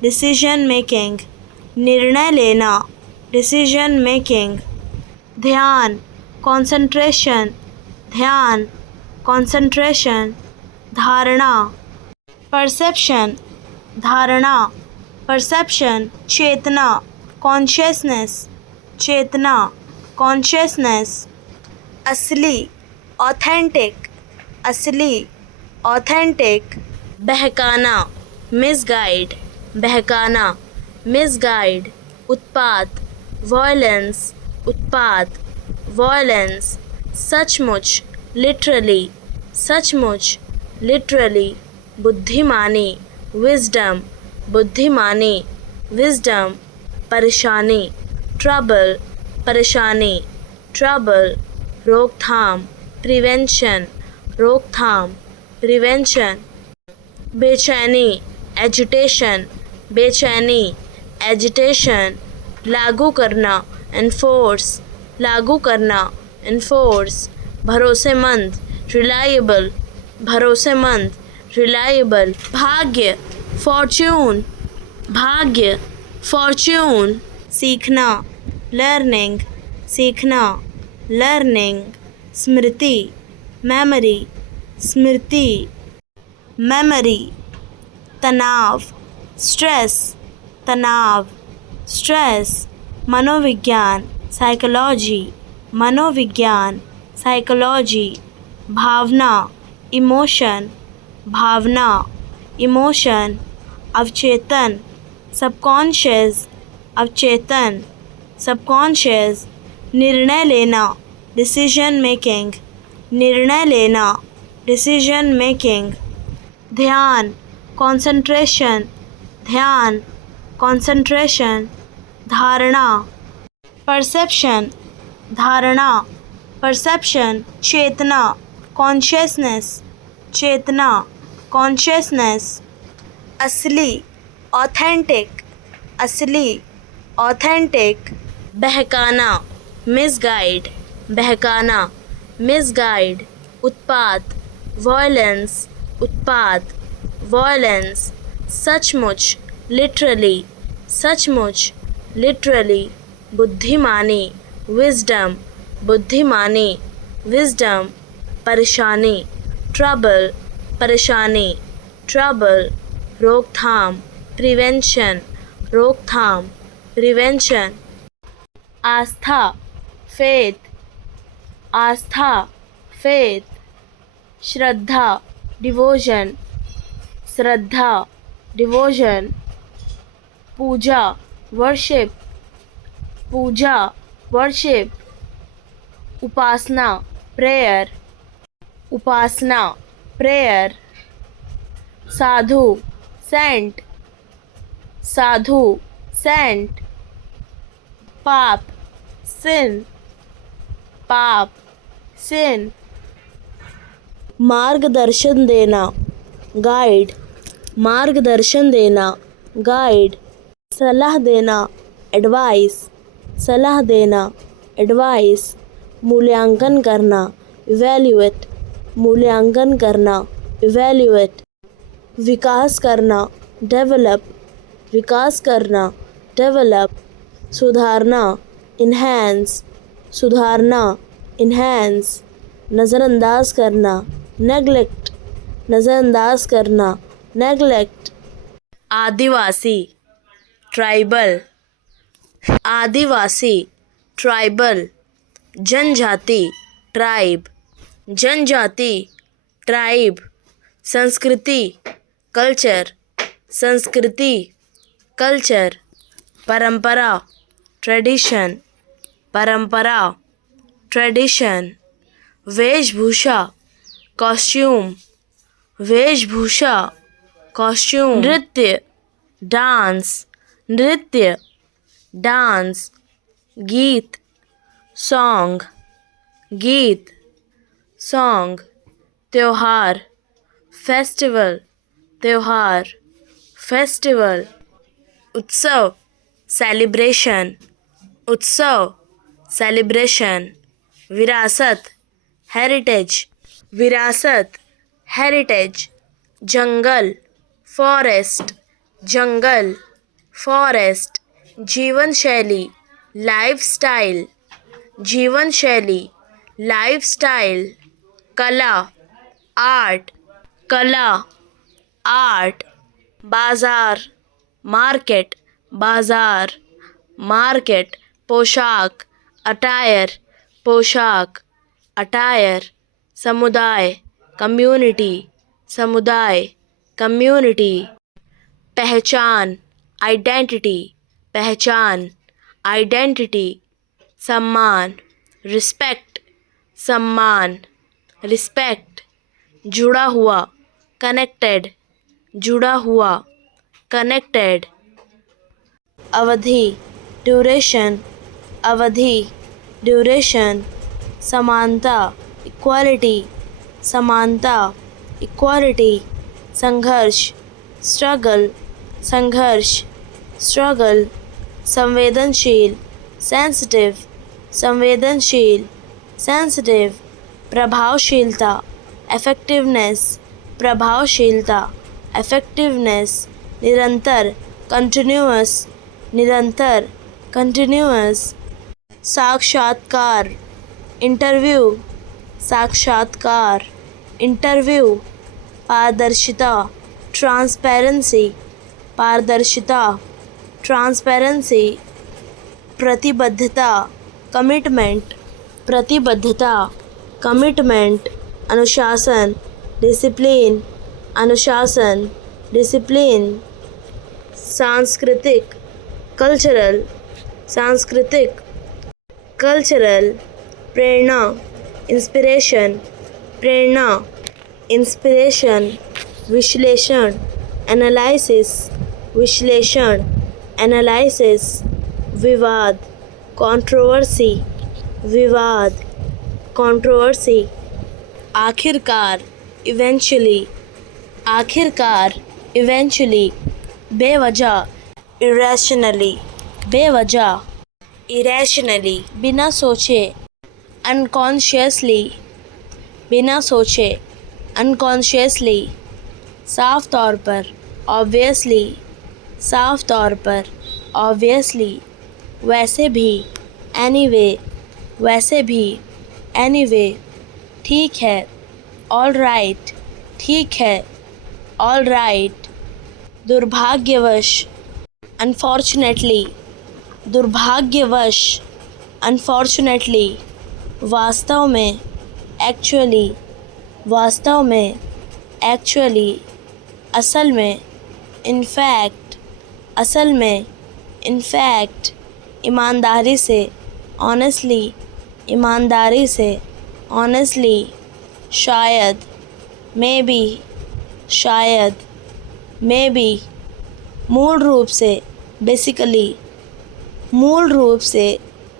डिसीजन मेकिंग, निर्णय लेना, डिसीजन मेकिंग, ध्यान, कंसंट्रेशन, ध्यान, कंसंट्रेशन, धारणा, परसेप्शन, धारणा, परसेप्शन, चेतना, कॉन्शियसनेस, चेतना, कॉन्शियसनेस। असली, ऑथेंटिक, असली, ऑथेंटिक। बहकाना, मिसगाइड, बहकाना, मिसगाइड। उत्पात, वॉयलेंस, उत्पात, वॉयलेंस। सचमुच, लिटरली, सचमुच, लिटरली। बुद्धिमानी, विजडम, बुद्धिमानी, विजडम। परेशानी, ट्रबल, परेशानी, ट्रबल। रोकथाम, प्रिवेंशन, रोकथाम, प्रिवेंशन। बेचैनी, एजिटेशन, बेचैनी, एजिटेशन। लागू करना, एनफोर्स, लागू करना, एनफोर्स। भरोसेमंद, रिलायबल, भरोसेमंद, रिलायबल। भाग्य, फॉर्च्यून, भाग्य, फॉर्च्यून। सीखना, लर्निंग, सीखना, लर्निंग। स्मृति, मेमोरी, स्मृति, मेमोरी। तनाव, स्ट्रेस, तनाव, स्ट्रेस। मनोविज्ञान, साइकोलॉजी, मनोविज्ञान, साइकोलॉजी। भावना, इमोशन, भावना, इमोशन। अवचेतन, सबकॉन्शियस, अवचेतन, सबकॉन्शियस। निर्णय लेना, डिसीजन मेकिंग, निर्णय लेना, डिसीजन मेकिंग। ध्यान, कंसंट्रेशन, ध्यान, कंसंट्रेशन। धारणा, परसेप्शन, धारणा, परसेप्शन। चेतना, कॉन्शियसनेस, चेतना, कॉन्शियसनेस। असली, ऑथेंटिक, असली, ऑथेंटिक। बहकाना, मिसगाइड, बहकाना, मिसगाइड। उत्पात, वॉयलेंस, उत्पात, वॉयलेंस। सचमुच, लिटरली, सचमुच, लिटरली। बुद्धिमानी, विजडम, बुद्धिमानी, विजडम। परेशानी, ट्रबल, परेशानी, ट्रबल। रोकथाम, प्रिवेंशन, रोकथाम, प्रिवेंशन। आस्था, फेथ, आस्था, फेथ। श्रद्धा, डिवोशन, श्रद्धा, डिवोशन। पूजा, वर्शिप, पूजा, वर्शिप। उपासना, प्रेयर, उपासना, प्रेयर। साधु, सेंट, साधु, सेंट। पाप, सिन, पाप, सिन। मार्गदर्शन देना, गाइड, मार्गदर्शन देना, गाइड। सलाह देना, एडवाइस, सलाह देना, एडवाइस। मूल्यांकन करना, इवैल्यूएट, मूल्यांकन करना, इवैल्यूएट। विकास करना, डेवलप, विकास करना, डेवलप। सुधारना, इन्हेंस, सुधारना, इन्हेंस। नज़रअंदाज करना, नेगलेक्ट, नज़रअंदाज करना, नेगलेक्ट। आदिवासी, ट्राइबल, आदिवासी, ट्राइबल। जनजाति, ट्राइब, जनजाति, ट्राइब। संस्कृति, कल्चर, संस्कृति, कल्चर। परंपरा, ट्रेडिशन, परंपरा, ट्रेडिशन। वेशभूषा, कॉस्ट्यूम, वेशभूषा, कॉस्ट्यूम। नृत्य, डांस, नृत्य, डांस। गीत, सॉन्ग, गीत, सॉन्ग। त्योहार, फेस्टिवल, त्योहार, फेस्टिवल। उत्सव, सेलिब्रेशन, उत्सव, सेलिब्रेशन। विरासत, हेरिटेज, विरासत, हेरिटेज। जंगल, फॉरेस्ट, जंगल, फॉरेस्ट। जीवन शैली, लाइफस्टाइल, जीवन शैली, लाइफस्टाइल। कला, आर्ट, कला, आर्ट। बाजार, मार्केट, बाजार, मार्केट पोशाक, अटायर पोशाक, अटायर, समुदाय कम्युनिटी, समुदाय कम्युनिटी, पहचान आइडेंटिटी, पहचान आइडेंटिटी, सम्मान रिस्पेक्ट, सम्मान रिस्पेक्ट, जुड़ा हुआ कनेक्टेड, जुड़ा हुआ कनेक्टेड, अवधि ड्यूरेशन, अवधि ड्यूरेशन, समानता इक्वालिटी, समानता इक्वालिटी, संघर्ष स्ट्रगल, संघर्ष स्ट्रगल, संवेदनशील सेंसिटिव, संवेदनशील सेंसिटिव, प्रभावशीलता इफेक्टिवनेस, प्रभावशीलता इफेक्टिवनेस, निरंतर कंटिन्यूअस, निरंतर कंटिन्यूअस, साक्षात्कार इंटरव्यू, साक्षात्कार इंटरव्यू, पारदर्शिता ट्रांसपेरेंसी, पारदर्शिता ट्रांसपेरेंसी, प्रतिबद्धता कमिटमेंट, प्रतिबद्धता कमिटमेंट, अनुशासन डिसिप्लिन, अनुशासन डिसिप्लिन, सांस्कृतिक कल्चरल, सांस्कृतिक कल्चरल, प्रेरणा इंस्पिरेशन, प्रेरणा इंस्पिरेशन, विश्लेषण एनालिसिस, विश्लेषण एनालिसिस, विवाद कंट्रोवर्सी, विवाद कंट्रोवर्सी, आखिरकार इवेंचुअली, आखिरकार इवेंचुअली, बेवजह इरेशनली, बेवजह इरेशनली, बिना सोचे अनकॉन्शियसली, बिना सोचे अनकॉन्शियसली, साफ तौर पर ऑब्वियसली, साफ तौर पर ऑब्वियसली, वैसे भी एनीवे, वैसे भी एनीवे, ठीक है ऑल राइट, ठीक है ऑल राइट, दुर्भाग्यवश अनफॉर्चुनेटली, दुर्भाग्यवश अनफॉर्चुनेटली, वास्तव में एक्चुअली, वास्तव में एक्चुअली, असल में इनफैक्ट, असल में इनफैक्ट, ईमानदारी से ऑनेस्टली, ईमानदारी से ऑनेस्टली, शायद मे बी, शायद मे बी, मूल रूप से बेसिकली, मूल रूप से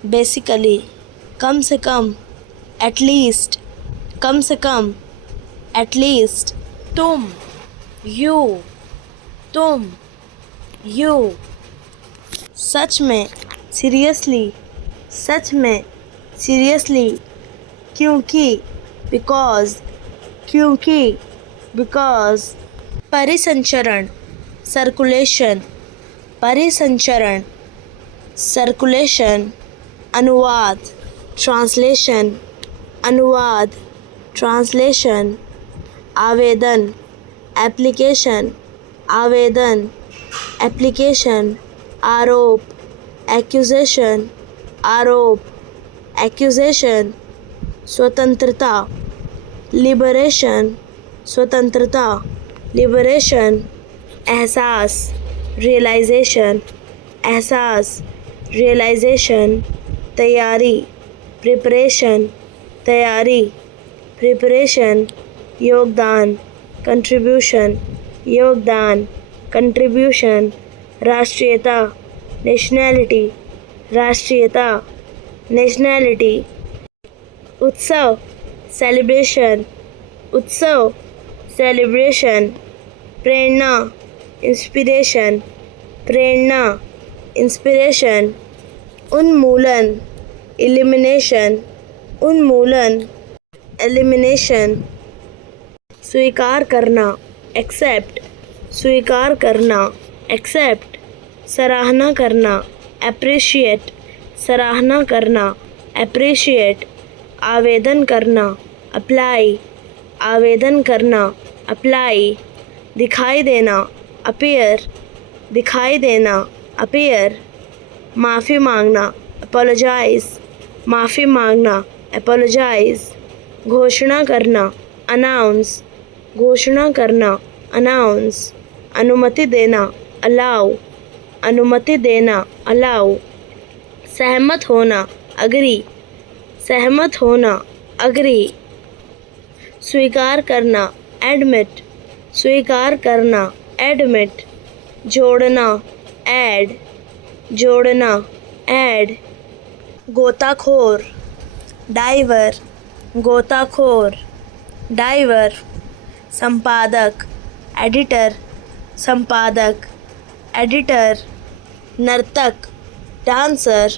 बेसिकली, कम से कम एटलीस्ट, कम से कम एटलीस्ट, तुम यू, तुम यू, सच में सीरियसली, सच में सीरियसली, क्योंकि बिकॉज, क्योंकि बिकॉज, परिसंचरण सर्कुलेशन, परिसंचरण सर्कुलेशन, अनुवाद ट्रांसलेशन, अनुवाद ट्रांसलेशन, आवेदन एप्लीकेशन, आवेदन एप्लीकेशन, आरोप एक्यूजेशन, आरोप एक्यूजेशन, स्वतंत्रता लिबरेशन, स्वतंत्रता लिबरेशन, एहसास रियलाइजेशन, एहसास रियलाइजेशन, तैयारी प्रिपरेशन, तैयारी प्रिपरेशन, योगदान कंट्रीब्यूशन, योगदान कंट्रीब्यूशन, राष्ट्रीयता नेशनैलिटी, राष्ट्रीयता नेशनैलिटी, उत्सव सेलिब्रेशन, उत्सव सेलिब्रेशन, प्रेरणा इंस्पिरेशन, प्रेरणा इंस्पिरेशन, उन्मूलन एलिमिनेशन, उन्मूलन एलिमिनेशन, स्वीकार करना एक्सेप्ट, स्वीकार करना एक्सेप्ट, सराहना करना अप्रिशिएट, सराहना करना अप्रिशिएट, आवेदन करना अप्लाई, आवेदन करना अप्लाई, दिखाई देना अपीयर, दिखाई देना अपीयर, माफ़ी मांगना, अपोलोजाइज, माफ़ी मांगना, अपोलोजाइज। घोषणा करना, अनाउंस, घोषणा करना, अनाउंस। अनुमति देना, अलाउ, अनुमति देना, अलाउ। सहमत होना, अग्री, सहमत होना, अग्री। स्वीकार करना, एडमिट, स्वीकार करना, एडमिट। जोड़ना, ऐड, जोड़ना, ऐड। गोताखोर, डाइवर, गोताखोर, डाइवर। संपादक, एडिटर, संपादक, एडिटर। नर्तक, डांसर,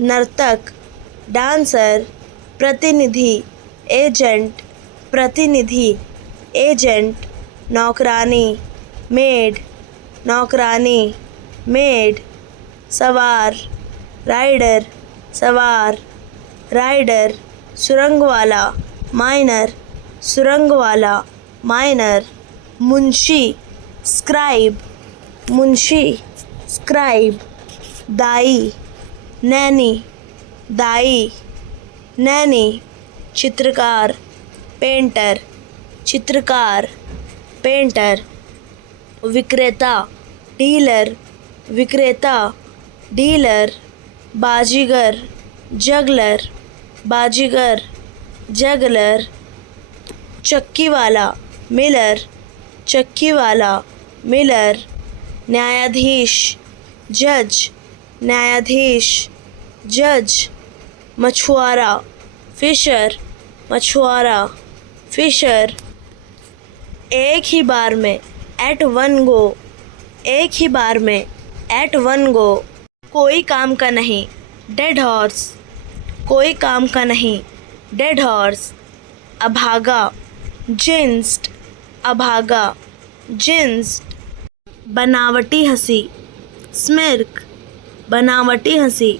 नर्तक, डांसर। प्रतिनिधि, एजेंट, प्रतिनिधि, एजेंट। नौकरानी, मेड, नौकरानी, मेड। सवार, राइडर, सवार, राइडर। सुरंग वाला, माइनर, सुरंग वाला, माइनर। मुंशी, स्क्राइब, मुंशी, स्क्राइब। दाई, नैनी, दाई, नैनी। चित्रकार, पेंटर, चित्रकार, पेंटर। विक्रेता, डीलर, विक्रेता, डीलर। बाजीगर, जगलर, बाजीगर, जगलर। चक्की वाला, मिलर, चक्की वाला, मिलर। न्यायाधीश, जज, न्यायाधीश, जज। मछुआरा, फिशर, मछुआरा, फिशर। एक ही बार में, एट वन गो, एक ही बार में, एट वन गो। कोई काम का नहीं, डेड हॉर्स, कोई काम का नहीं, डेड हॉर्स। अभागा, जिंस्ड, अभागा, जिंस्ड। बनावटी हंसी, स्मिर्क, बनावटी हंसी,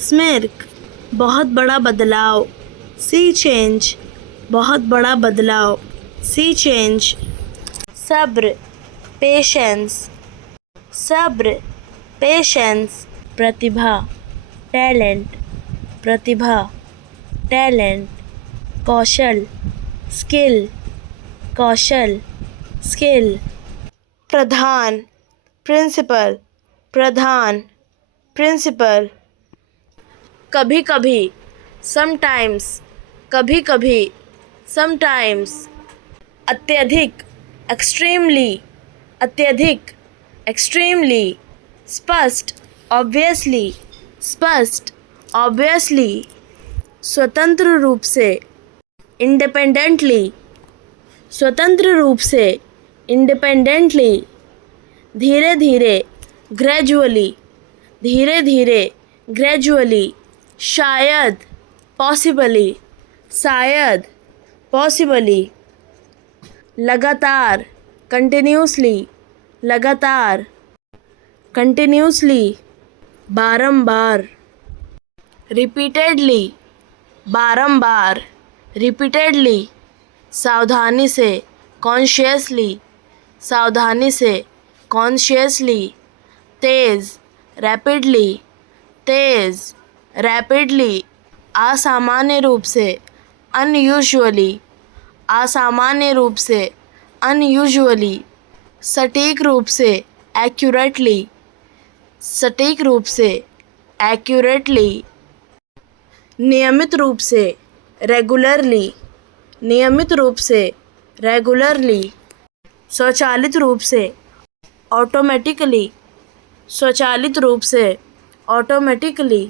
स्मिर्क। बहुत बड़ा बदलाव, सी चेंज, बहुत बड़ा बदलाव, सी चेंज। सब्र, पेशेंस, सब्र, पेशेंस। प्रतिभा, टैलेंट, प्रतिभा, टैलेंट। कौशल, स्किल, कौशल, स्किल। प्रधान, प्रिंसिपल, प्रधान, प्रिंसिपल। कभी कभी, समटाइम्स, कभी कभी, समटाइम्स। अत्यधिक, एक्सट्रीमली, अत्यधिक, एक्सट्रीमली। स्पष्ट, ऑब्वियसली, स्पष्ट, ऑब्वियसली। स्वतंत्र रूप से, इंडिपेंडेंटली, स्वतंत्र रूप से, इंडिपेंडेंटली। धीरे धीरे, ग्रेजुअली, धीरे धीरे, ग्रेजुअली। शायद, पॉसिबली, शायद, पॉसिबली। लगातार, कंटिन्यूसली, लगातार, कंटिन्यूसली। बारंबार, रिपीटेडली, बारंबार, रिपीटेडली। सावधानी से, कॉन्शियसली, सावधानी से, कॉन्शियसली। तेज़, रैपिडली, तेज़, रैपिडली। असामान्य रूप से, अनयूजुअली, असामान्य रूप से, अनयूजुअली। सटीक रूप से, एक्यूरेटली, सटीक रूप से, एक्यूरेटली। नियमित रूप से, रेगुलरली, नियमित रूप से, रेगुलरली। स्वचालित रूप से, ऑटोमेटिकली, स्वचालित रूप से, ऑटोमेटिकली।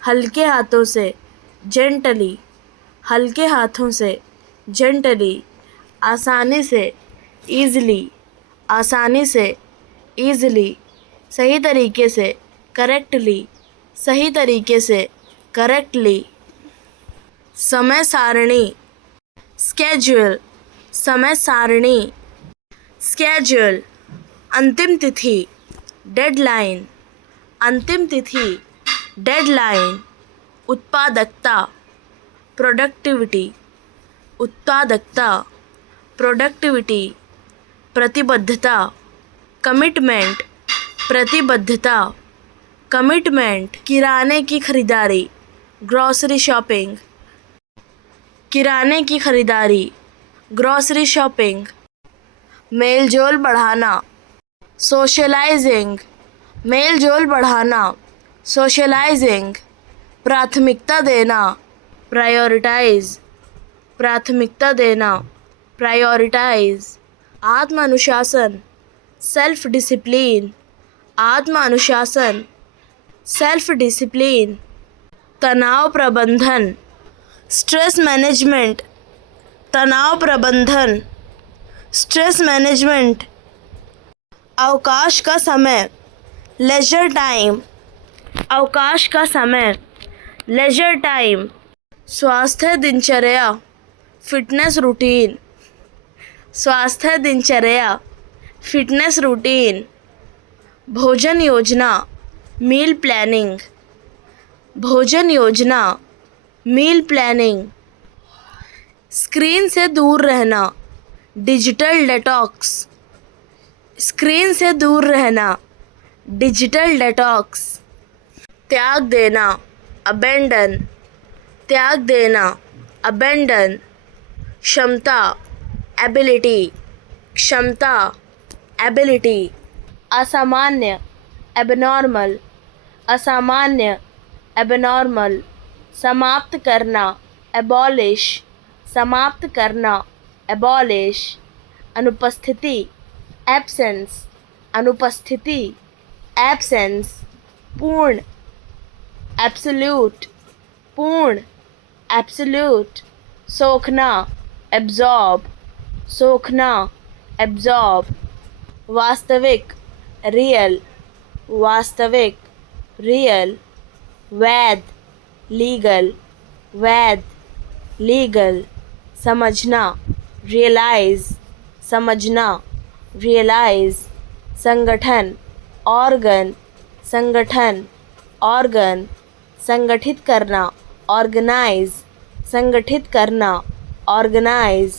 हल्के हाथों से, जेंटली, हल्के हाथों से, जेंटली। आसानी से, ईज़िली, आसानी से, ईज़िली। सही तरीके से, करेक्टली, सही तरीके से, करेक्टली। समय सारणी, स्केड्यूल, समय सारणी, स्केड्यूल। अंतिम तिथि, डेडलाइन, अंतिम तिथि, डेडलाइन। उत्पादकता, प्रोडक्टिविटी, उत्पादकता, प्रोडक्टिविटी। प्रतिबद्धता, कमिटमेंट, प्रतिबद्धता, कमिटमेंट, किराने की खरीदारी, ग्रॉसरी शॉपिंग, किराने की खरीदारी, ग्रॉसरी शॉपिंग। मेल जोल बढ़ाना, सोशलाइजिंग, मेल जोल बढ़ाना, सोशलाइजिंग। प्राथमिकता देना, प्रायोरिटाइज, प्राथमिकता देना, प्रायोरिटाइज। आत्म अनुशासन, सेल्फ डिसिप्लिन, आत्म अनुशासन, सेल्फ डिसिप्लिन। तनाव प्रबंधन, स्ट्रेस मैनेजमेंट, तनाव प्रबंधन, स्ट्रेस मैनेजमेंट। अवकाश का समय, लेजर टाइम, अवकाश का समय, लेजर टाइम। स्वास्थ्य दिनचर्या, फिटनेस रूटीन, स्वास्थ्य दिनचर्या, फिटनेस रूटीन। भोजन योजना, मील प्लानिंग, भोजन योजना, मील प्लानिंग। स्क्रीन से दूर रहना, डिजिटल डेटॉक्स, स्क्रीन से दूर रहना, डिजिटल डेटॉक्स। त्याग देना, अबेंडन, त्याग देना, अबेंडन। क्षमता, एबिलिटी, क्षमता, एबिलिटी। असामान्य, एबनॉर्मल, असामान्य, एबनॉर्मल। समाप्त करना, एबॉलिश, समाप्त करना, एबॉलिश। अनुपस्थिति, एब्सेंस, अनुपस्थिति, एब्सेंस। पूर्ण, एब्सोल्यूट, पूर्ण, एब्सोल्यूट। सोखना, एब्जॉर्ब, सोखना, एब्जॉर्ब। वास्तविक, रियल, वास्तविक, रियल। वैध, लीगल, वैध, लीगल। समझना, रियलाइज, समझना, रियलाइज। संगठन, ऑर्गन, संगठन, ऑर्गन। संगठित करना, ऑर्गेनाइज, संगठित करना, ऑर्गेनाइज।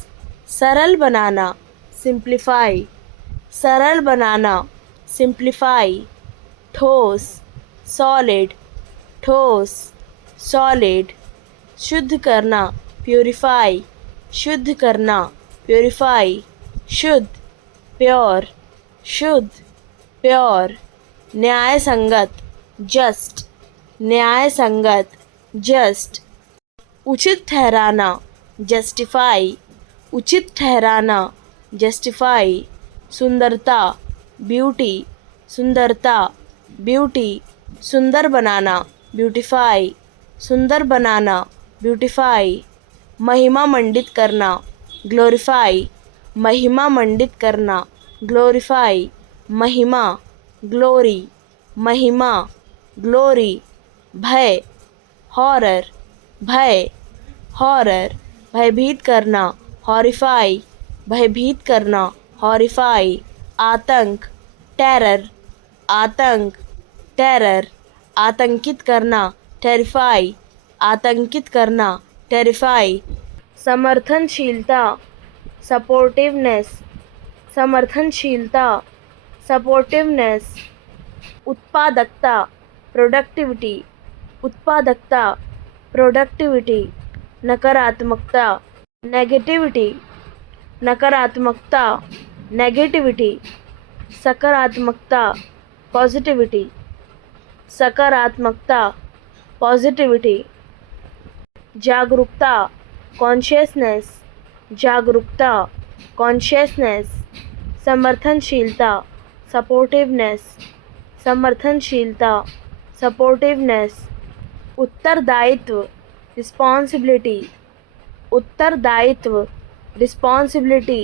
सरल बनाना, सिंप्लीफाई, सरल बनाना, सिंप्लीफाई। ठोस, सॉलिड, ठोस, सॉलिड। शुद्ध करना, प्यूरिफाई, शुद्ध करना, प्यूरिफाई। शुद्ध, प्योर, शुद्ध, प्योर। न्याय संगत, जस्ट, न्याय संगत, जस्ट। उचित ठहराना, जस्टिफाई, उचित ठहराना, जस्टिफाई। सुंदरता, ब्यूटी, सुंदरता, ब्यूटी। सुंदर बनाना, ब्यूटीफाई, सुंदर बनाना, ब्यूटीफाई। महिमा मंडित करना, ग्लोरीफाई, महिमा मंडित करना, ग्लोरीफाई। महिमा, ग्लोरी, महिमा, ग्लोरी। भय, हॉरर, भय, हॉरर। भयभीत करना, हॉरिफाई, भयभीत करना, हॉरिफाई। आतंक, टेरर, आतंक, टेरर। आतंकित करना, टेरिफाई, आतंकित करना, टेरिफाई। समर्थनशीलता, सपोर्टिवनेस, समर्थनशीलता, सपोर्टिवनेस। उत्पादकता, प्रोडक्टिविटी, उत्पादकता, प्रोडक्टिविटी। नकारात्मकता, नेगेटिविटी, नकारात्मकता, नेगेटिविटी। सकारात्मकता, पॉजिटिविटी, सकारात्मकता, पॉजिटिविटी। जागरूकता, कॉन्शियसनेस, जागरूकता, कॉन्शियसनेस। समर्थनशीलता, सपोर्टिवनेस, समर्थनशीलता, सपोर्टिवनेस। उत्तरदायित्व, रिस्पॉन्सिबिलिटी, उत्तरदायित्व, रिस्पॉन्सिबिलिटी।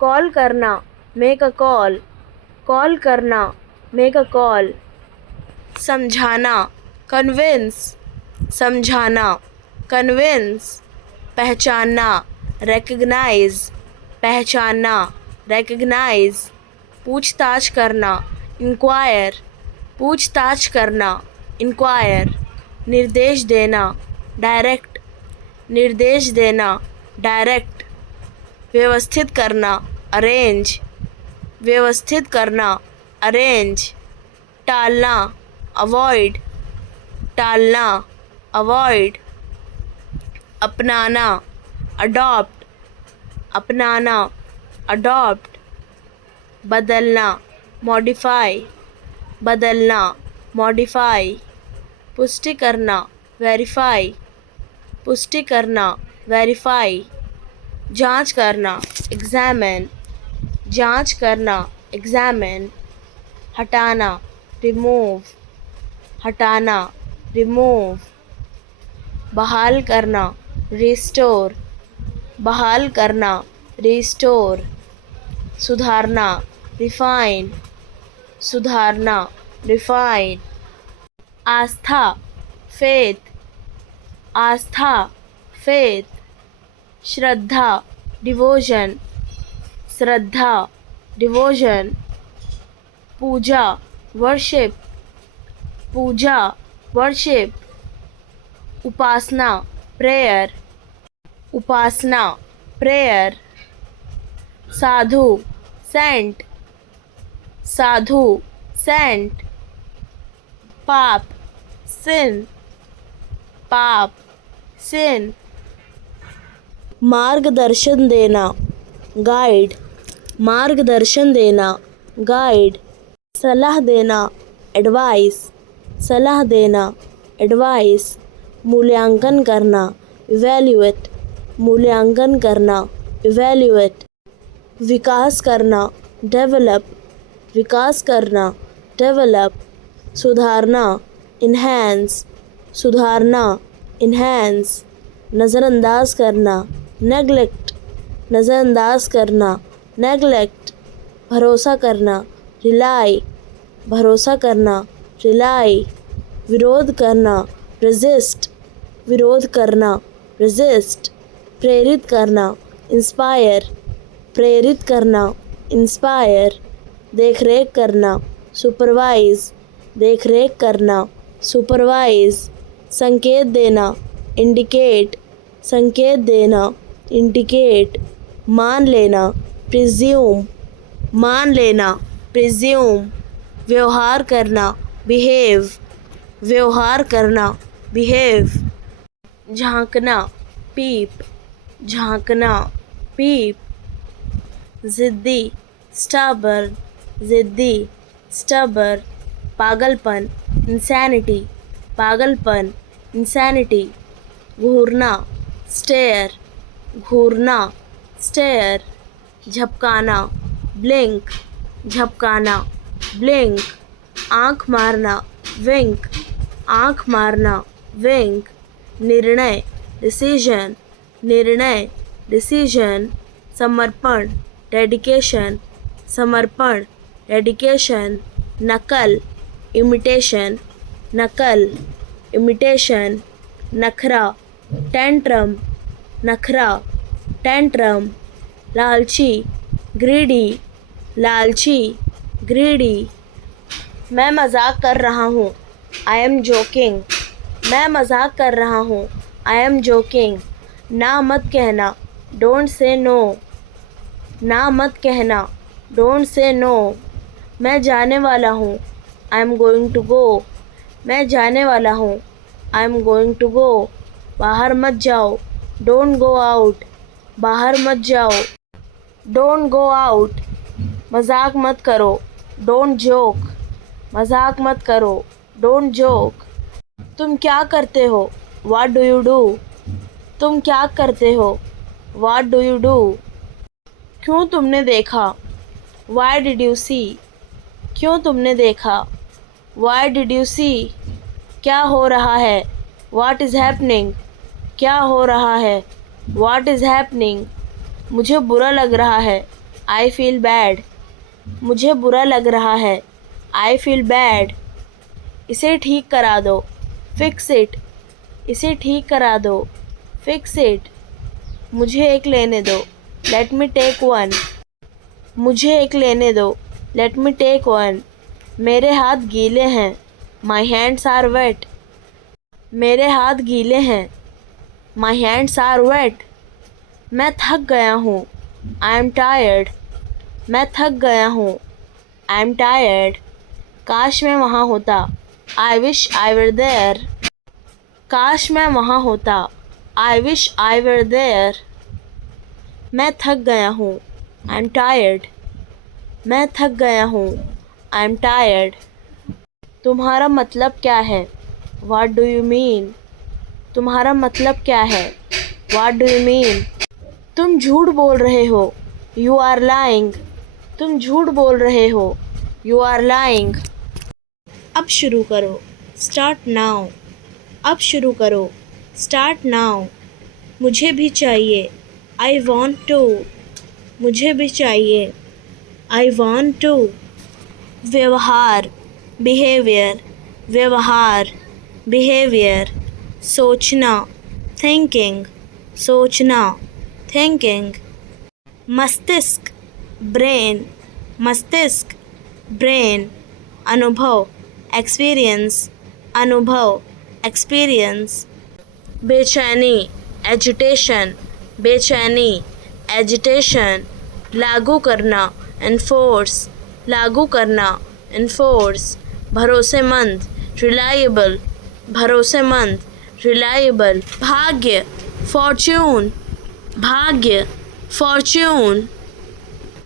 कॉल करना, मेक अ कॉल, कॉल करना, मेक अ कॉल। समझाना, कन्विंस, समझाना, कन्विंस। पहचानना, रिकग्नाइज, पहचानना, रिकग्नाइज। पूछताछ करना, इंक्वायर, पूछताछ करना, इंक्वायर। निर्देश देना, डायरेक्ट, निर्देश देना, डायरेक्ट। व्यवस्थित करना, अरेंज, व्यवस्थित करना, अरेंज। टालना, अवॉइड, टालना, अवॉइड, अपनाना, अडॉप्ट, अपनाना, अडॉप्ट, बदलना, मॉडिफाई, बदलना, मॉडिफाई, पुष्टि करना, वेरीफाई, पुष्टि करना, वेरीफाई, जांच करना, एग्जामिन, जांच करना, एग्जामिन, हटाना, रिमूव, हटाना, रिमूव, बहाल करना, रिस्टोर, बहाल करना, रिस्टोर, सुधारना, रिफाइन, सुधारना, रिफाइन, आस्था, फेथ, आस्था, फेथ, श्रद्धा, डिवोशन, श्रद्धा, डिवोशन, पूजा, वर्शिप, पूजा, वर्शिप, उपासना, प्रेयर, उपासना, प्रेयर, साधु, सेंट, साधु, सेंट, पाप, सिन, पाप, सिन, मार्गदर्शन देना, गाइड, मार्गदर्शन देना, गाइड, सलाह देना, एडवाइस, सलाह देना, एडवाइस, मूल्यांकन करना, इवैल्यूएट, मूल्यांकन करना, इवैल्यूएट, विकास करना, डेवलप, विकास करना, डेवलप, सुधारना, इन्हेंस, सुधारना, इन्हेंस, नज़रअंदाज करना, नेगलेक्ट, नज़रअंदाज करना, नेगलेक्ट, भरोसा करना, रिलाई, भरोसा करना, रिलाई, विरोध करना, रेजिस्ट, विरोध करना, रेजिस्ट, प्रेरित करना, इंस्पायर, प्रेरित करना, इंस्पायर, देखरेख करना, सुपरवाइज, देखरेख करना, सुपरवाइज, संकेत देना, इंडिकेट, संकेत देना, इंडिकेट, मान लेना, प्रिज्यूम, मान लेना, प्रिज्यूम, व्यवहार करना, बिहेव, व्यवहार करना, बिहेव, झांकना, पीप, झांकना, पीप, ज़िद्दी, स्टबर्न, ज़िद्दी, स्टबर, पागलपन, इंसैनिटी, पागलपन, इंसैनिटी, घूरना, स्टेयर, घूरना, स्टेयर, झपकाना, ब्लिंक, झपकाना, ब्लिंक, आँख मारना, विंक, आँख मारना, विंक, निर्णय, डिसीजन, निर्णय, डिसीजन, समर्पण, डेडिकेशन, समर्पण, डेडिकेशन, नकल, इमिटेशन, नकल, इमिटेशन, नखरा, टेंट्रम, नखरा, टेंट्रम, लालची, ग्रीडी, लालची, ग्रीडी, मैं मजाक कर रहा हूँ, आई एम जोकिंग, मैं मजाक कर रहा हूँ, आई एम जोकिंग, ना मत कहना, डोंट से नो, ना मत कहना, डोंट से नो, मैं जाने वाला हूँ, I am going to go, मैं जाने वाला हूँ, I am going to go, बाहर मत जाओ, डोंट गो आउट, बाहर मत जाओ, डोंट गो आउट, मजाक मत करो, डोंट जोक, मजाक मत करो, डोंट जोक, तुम क्या करते हो, व्हाट डू यू डू, तुम क्या करते हो, व्हाट डू यू डू, क्यों तुमने देखा, व्हाई डिड यू सी, क्यों तुमने देखा, व्हाई डिड यू सी, क्या हो रहा है, व्हाट इज़ हैपनिंग, क्या हो रहा है, व्हाट इज़ हैपनिंग, मुझे बुरा लग रहा है, आई फील बैड, मुझे बुरा लग रहा है, आई फील बैड, इसे ठीक करा दो, फिक्स इट, इसे ठीक करा दो, फिक्स इट, मुझे एक लेने दो, लेट मी टेक वन, मुझे एक लेने दो, लेट मी टेक वन, मेरे हाथ गीले हैं, माई हैंड्स आर वेट, मेरे हाथ गीले हैं, माई हैंड्स आर वेट, मैं थक गया हूँ, आई एम टायर्ड, मैं थक गया हूँ, आई एम टायर्ड, काश मैं वहाँ होता, I wish I were there. काश मैं वहाँ होता. I wish I were there. मैं थक गया हूँ. I'm tired. मैं थक गया हूँ. I'm tired. तुम्हारा मतलब क्या है? What do you mean? तुम्हारा मतलब क्या है? What do you mean? तुम झूठ बोल रहे हो. You are lying. तुम झूठ बोल रहे हो. You are lying. अब शुरू करो. Start now. अब शुरू करो. Start now. मुझे भी चाहिए. I want to. मुझे भी चाहिए. I want to. व्यवहार. Behavior. व्यवहार. Behavior. सोचना. Thinking. सोचना. Thinking. मस्तिष्क. Brain. मस्तिष्क. Brain. अनुभव. Experience. अनुभव. Experience. बेचैनी. Agitation. बेचैनी. Agitation. लागू करना. Enforce. लागू करना. Enforce. भरोसेमंद. Reliable. भरोसेमंद. Reliable. भाग्य. Fortune. भाग्य. Fortune.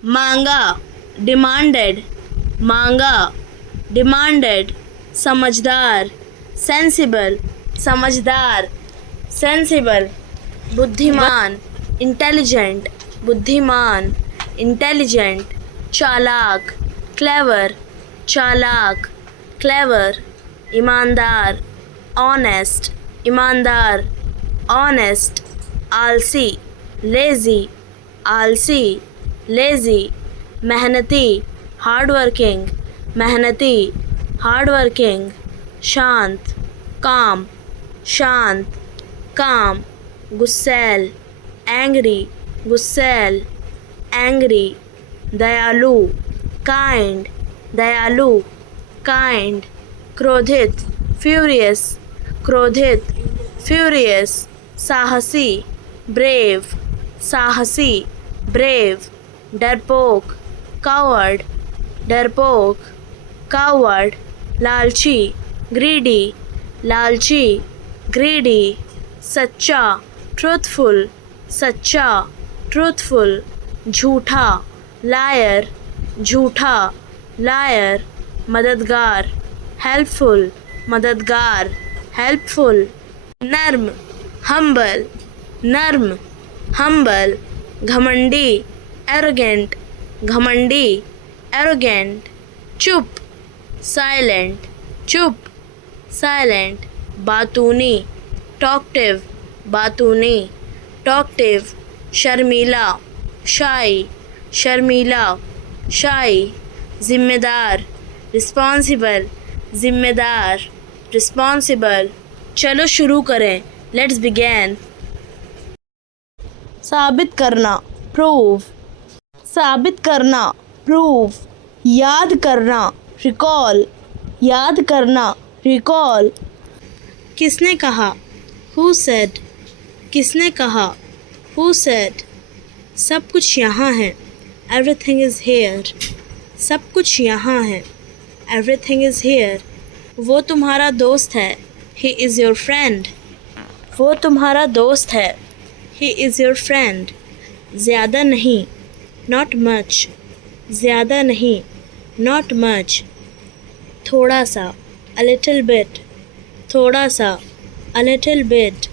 मांगा. Demanded. मांगा. Demanded. समझदार. Sensible. समझदार. Sensible. बुद्धिमान. Intelligent. बुद्धिमान. Intelligent. चालाक. Clever. चालाक. Clever. ईमानदार. Honest. ईमानदार. Honest. आलसी. Lazy. आलसी. Lazy. मेहनती. Hardworking. मेहनती. Hardworking. शांत. Calm. शांत. Calm. गुस्सैल. Angry. गुस्सैल. Angry. दयालु. Kind. दयालु. Kind. क्रोधित. Furious. क्रोधित. Furious. साहसी. Brave. साहसी. Brave. डरपोक. Coward. डरपोक. Coward. लालची. Greedy. लालची. Greedy. सच्चा. Truthful. सच्चा. Truthful. झूठा. Liar. झूठा. Liar. मददगार. Helpful. मददगार. Helpful. नर्म. Humble. नर्म. Humble. घमंडी. Arrogant. घमंडी. Arrogant. चुप. Silent. चुप. Silent. बातूनी. Talkative. बातूनी. Talkative. शर्मीला. Shy. शर्मीला. Shy. जिम्मेदार. Responsible. जिम्मेदार. Responsible. चलो शुरू करें. Let's begin. साबित करना. Prove. साबित करना. Prove. याद करना. Recall. याद करना. Recall. किसने कहा? Who said? किसने कहा? Who said? सब कुछ यहाँ है. Everything is here. सब कुछ यहाँ है. Everything is here. वो तुम्हारा दोस्त है. He is your friend. वो तुम्हारा दोस्त है. He is your friend. ज़्यादा नहीं. Not much. ज़्यादा नहीं. Not much. थोड़ा सा. A little bit. थोड़ा सा. A little bit.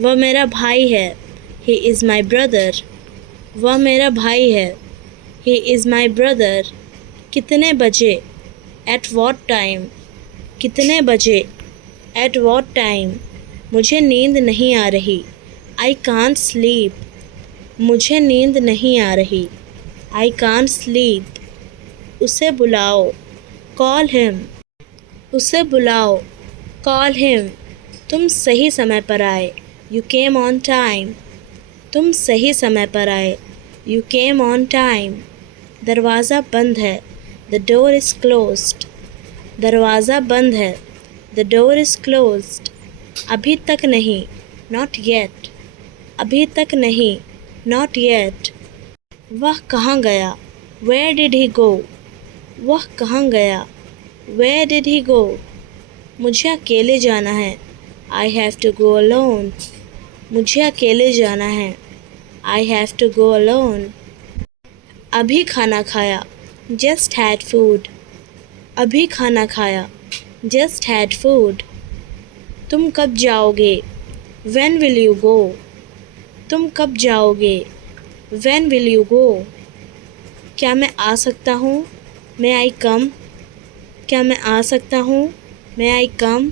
वह मेरा भाई है. He is my brother. वह मेरा भाई है. He is my brother. कितने बजे? At what time? कितने बजे? At what time? मुझे नींद नहीं आ रही. I can't sleep. मुझे नींद नहीं आ रही. I can't sleep. उसे बुलाओ. Call him. उसे बुलाओ. Call him. तुम सही समय पर आए. You came on time. तुम सही समय पर आए. You came on time. दरवाज़ा बंद है. The door is closed. दरवाज़ा बंद है. The door is closed. अभी तक नहीं. Not yet. अभी तक नहीं. Not yet. वह कहाँ गया? Where did he go? वह कहाँ गया? Where did he go? मुझे अकेले जाना है। I have to go alone. मुझे अकेले जाना है। I have to go alone. अभी खाना खाया। Just had food. अभी खाना खाया। Just had food. तुम कब जाओगे? When will you go? तुम कब जाओगे? When will you go? क्या मैं आ सकता हूँ? May I come? क्या मैं आ सकता हूँ? May I come?